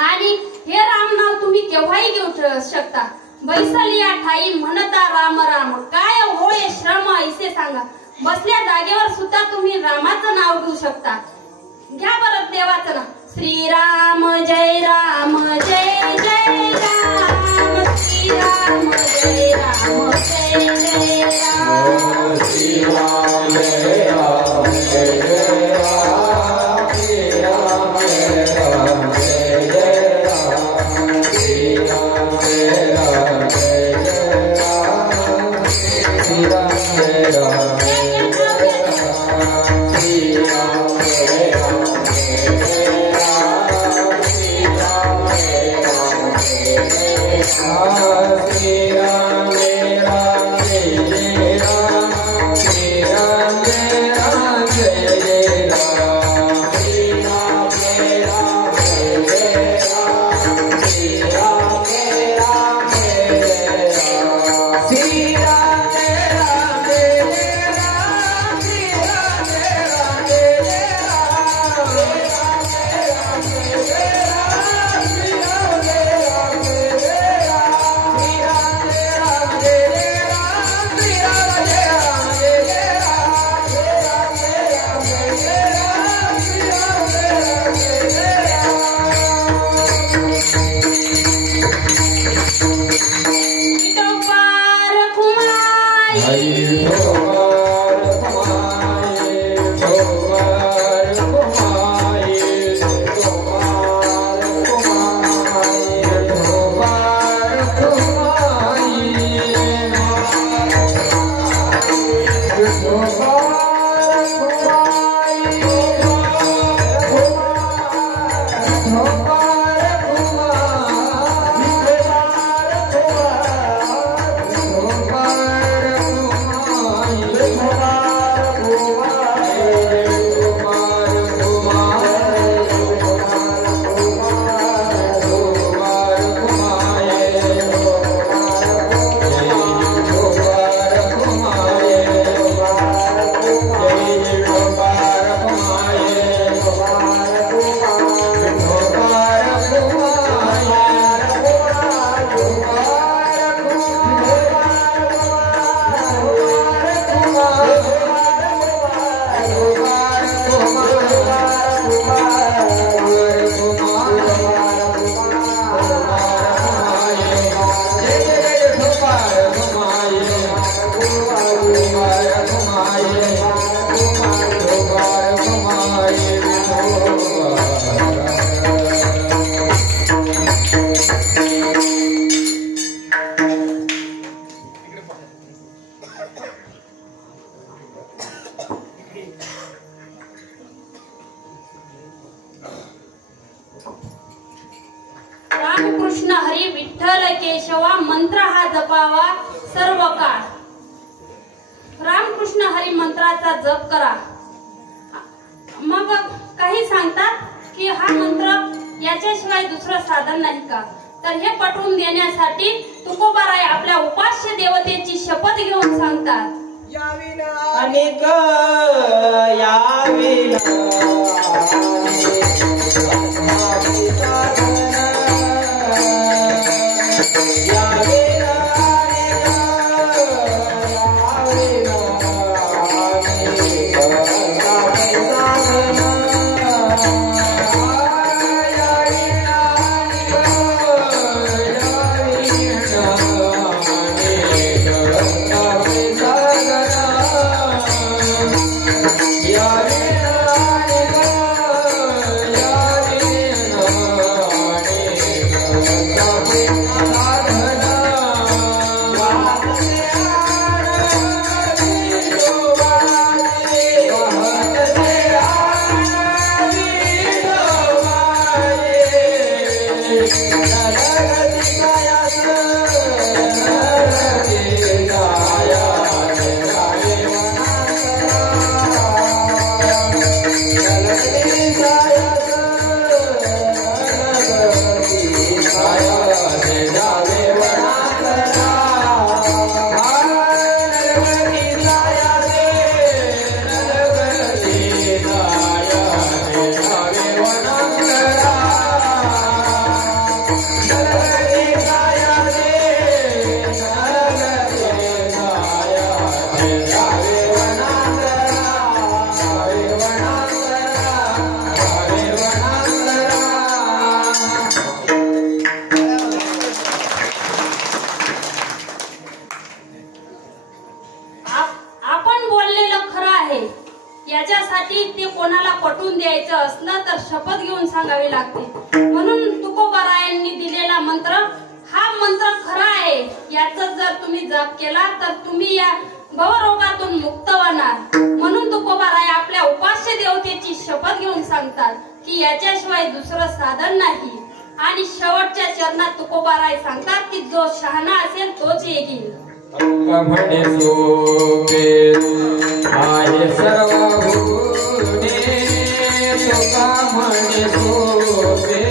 आणि हे राम नाव तुम्ही केव्हाही घेऊ शकता. बैसलिया ठाई म्हणता राम राम, काय होय श्रम ऐसे सांगा. बसल्या जागेवर सुद्धा तुम्ही रामाचं नाव घेऊ शकता. घ्या बरं देवाचं नाव. श्रीराम जय राम जय जय राम, श्रीराम जय राम जय जय राम, श्रीराम जय राम जय जय राम, श्रीराम जय राम जय जय राम, श्रीराम जय राम जय जय राम, श्रीराम जय राम जय जय राम, श्रीराम जय राम जय जय राम, श्रीराम जय राम जय जय राम, श्रीराम जय राम जय जय राम, श्रीराम जय राम जय जय राम, श्रीराम जय राम जय जय राम, श्रीराम जय राम जय जय राम, श्रीराम जय राम जय जय राम, श्रीराम जय राम जय जय राम, श्रीराम जय राम जय जय राम, श्रीराम जय राम जय जय राम, श्रीराम जय राम जय जय राम, श्रीराम जय राम जय जय राम, श्रीराम जय राम जय जय राम, श्रीराम जय राम जय जय विठोबार कुमाई. हरि भोर कुमाई, भोर कुमाई, भोर कुमाई, भोर कुमाई, केशवा मंत्र हा जपावा सर्व काळ. रामकृष्ण हरी मंत्राचा जप करा. मग काही सांगतात की हा मंत्र याच्याशिवाय दुसरं साधन नाही का? तर हे पटवून देण्यासाठी तुकोबाराय आपल्या उपास्य देवतेची शपथ घेऊन सांगतात. अनेक याविना याच्यासाठी ते कोणाला पटवून द्यायचं असलं तर शपथ घेऊन सांगावी लागते. म्हणून तुकोबारायांनी दिलेला मंत्र हा मंत्र खरा आहे. याचा जर तुम्ही जप केला तर तुम्ही या भवरोगातून मुक्त होणार. म्हणून तुकोबाराय आपल्या उपास्य देवतेची शपथ घेऊन सांगतात की याच्याशिवाय दुसरं साधन नाही. आणि शेवटच्या चरणात तुकोबाराय सांगतात की जो शहाणा असेल तोच येईल. म्हणे सोपे आहे सर्व गुणे तुका म्हणे सोपे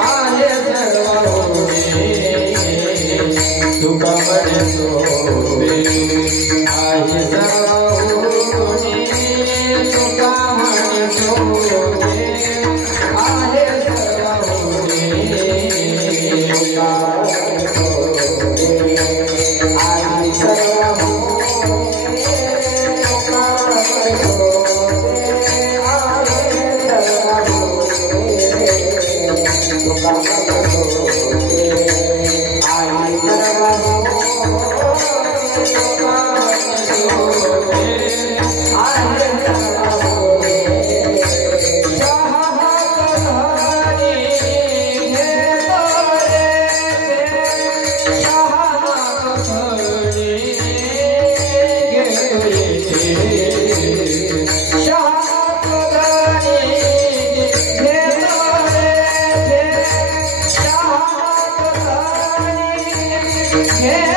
आहे सर्व गुणे तुका म्हणे सोपे आहे सर्व गुणे तुका म्हणे सोपे आहे सर्व गुणे हे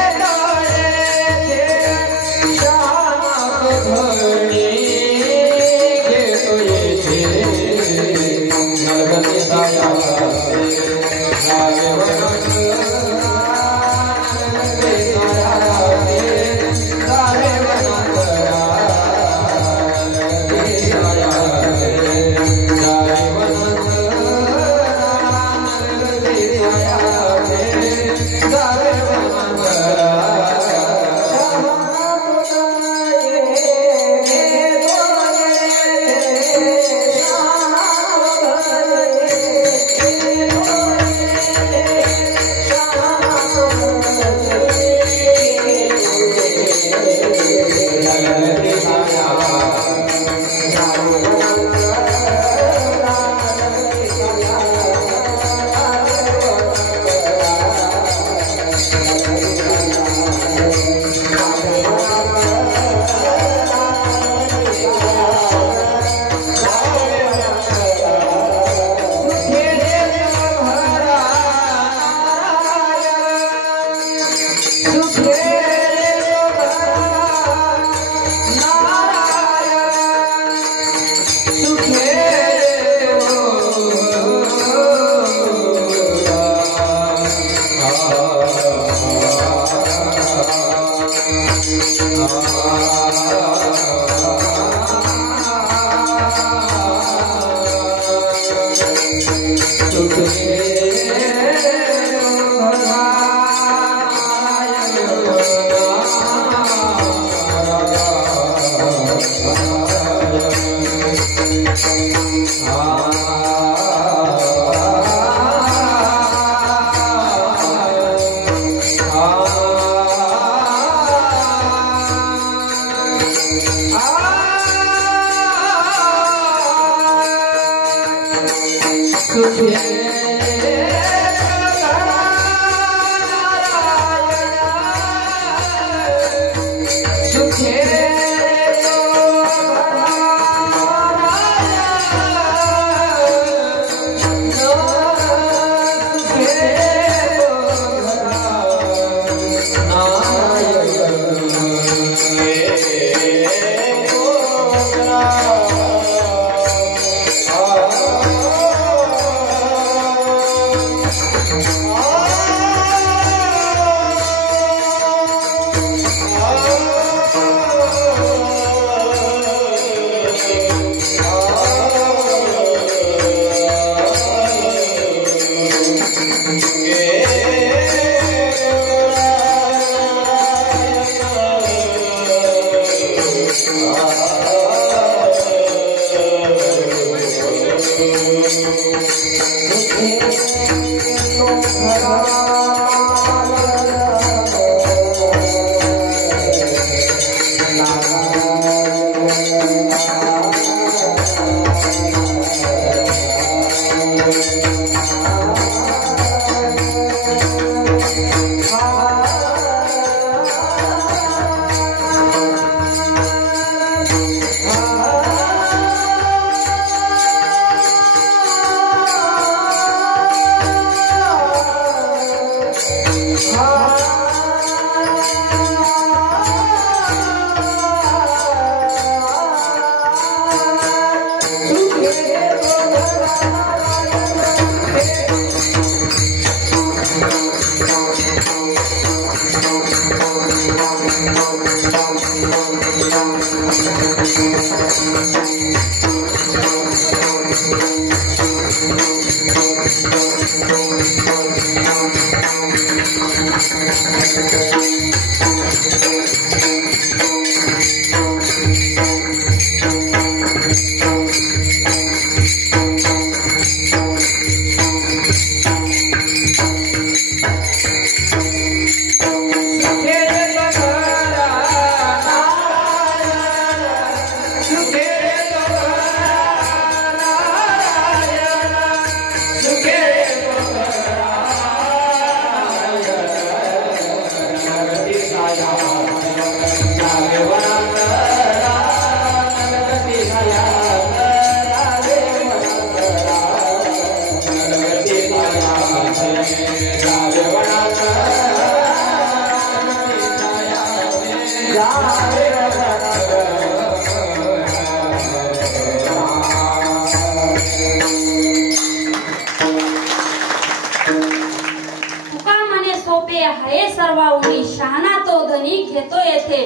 आहे सर्वांनी शहाणा तो धनी घेतो येथे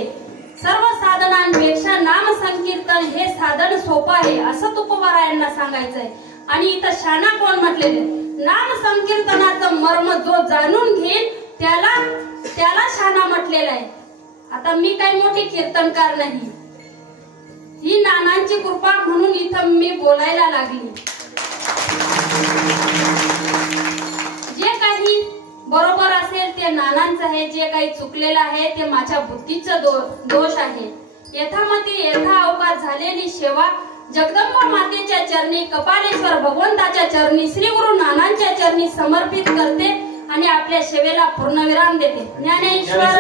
सर्व साधनांपेक्षा नाम संकीर्तन हे साधन सोपं आहे असं तुकोबारायांना सांगायचंय. आणि इथं शहाणा कोण म्हटलेले? नाम संकीर्तनाचं मर्म जो जाणून घेईल त्याला शहाणा म्हटलेलं आहे. आता मी काही मोठी कीर्तनकार नाही, ही नानांची कृपा म्हणून इथं मी बोलायला लागली. जे काही बरोबर असेल ते नानांचं आहे, जे काही चुकलेलं आहे ते माझ्या बुद्धीचं दोष आहे. यथामती यथा अवकाश झालेली सेवा जगदंबा मातेच्या चरणी, कपालेश्वर भगवंताच्या चरणी, श्री गुरु नानांच्या चरणी समर्पित करते आणि आपल्या सेवेला पूर्णविराम देते. ज्ञानेश्वर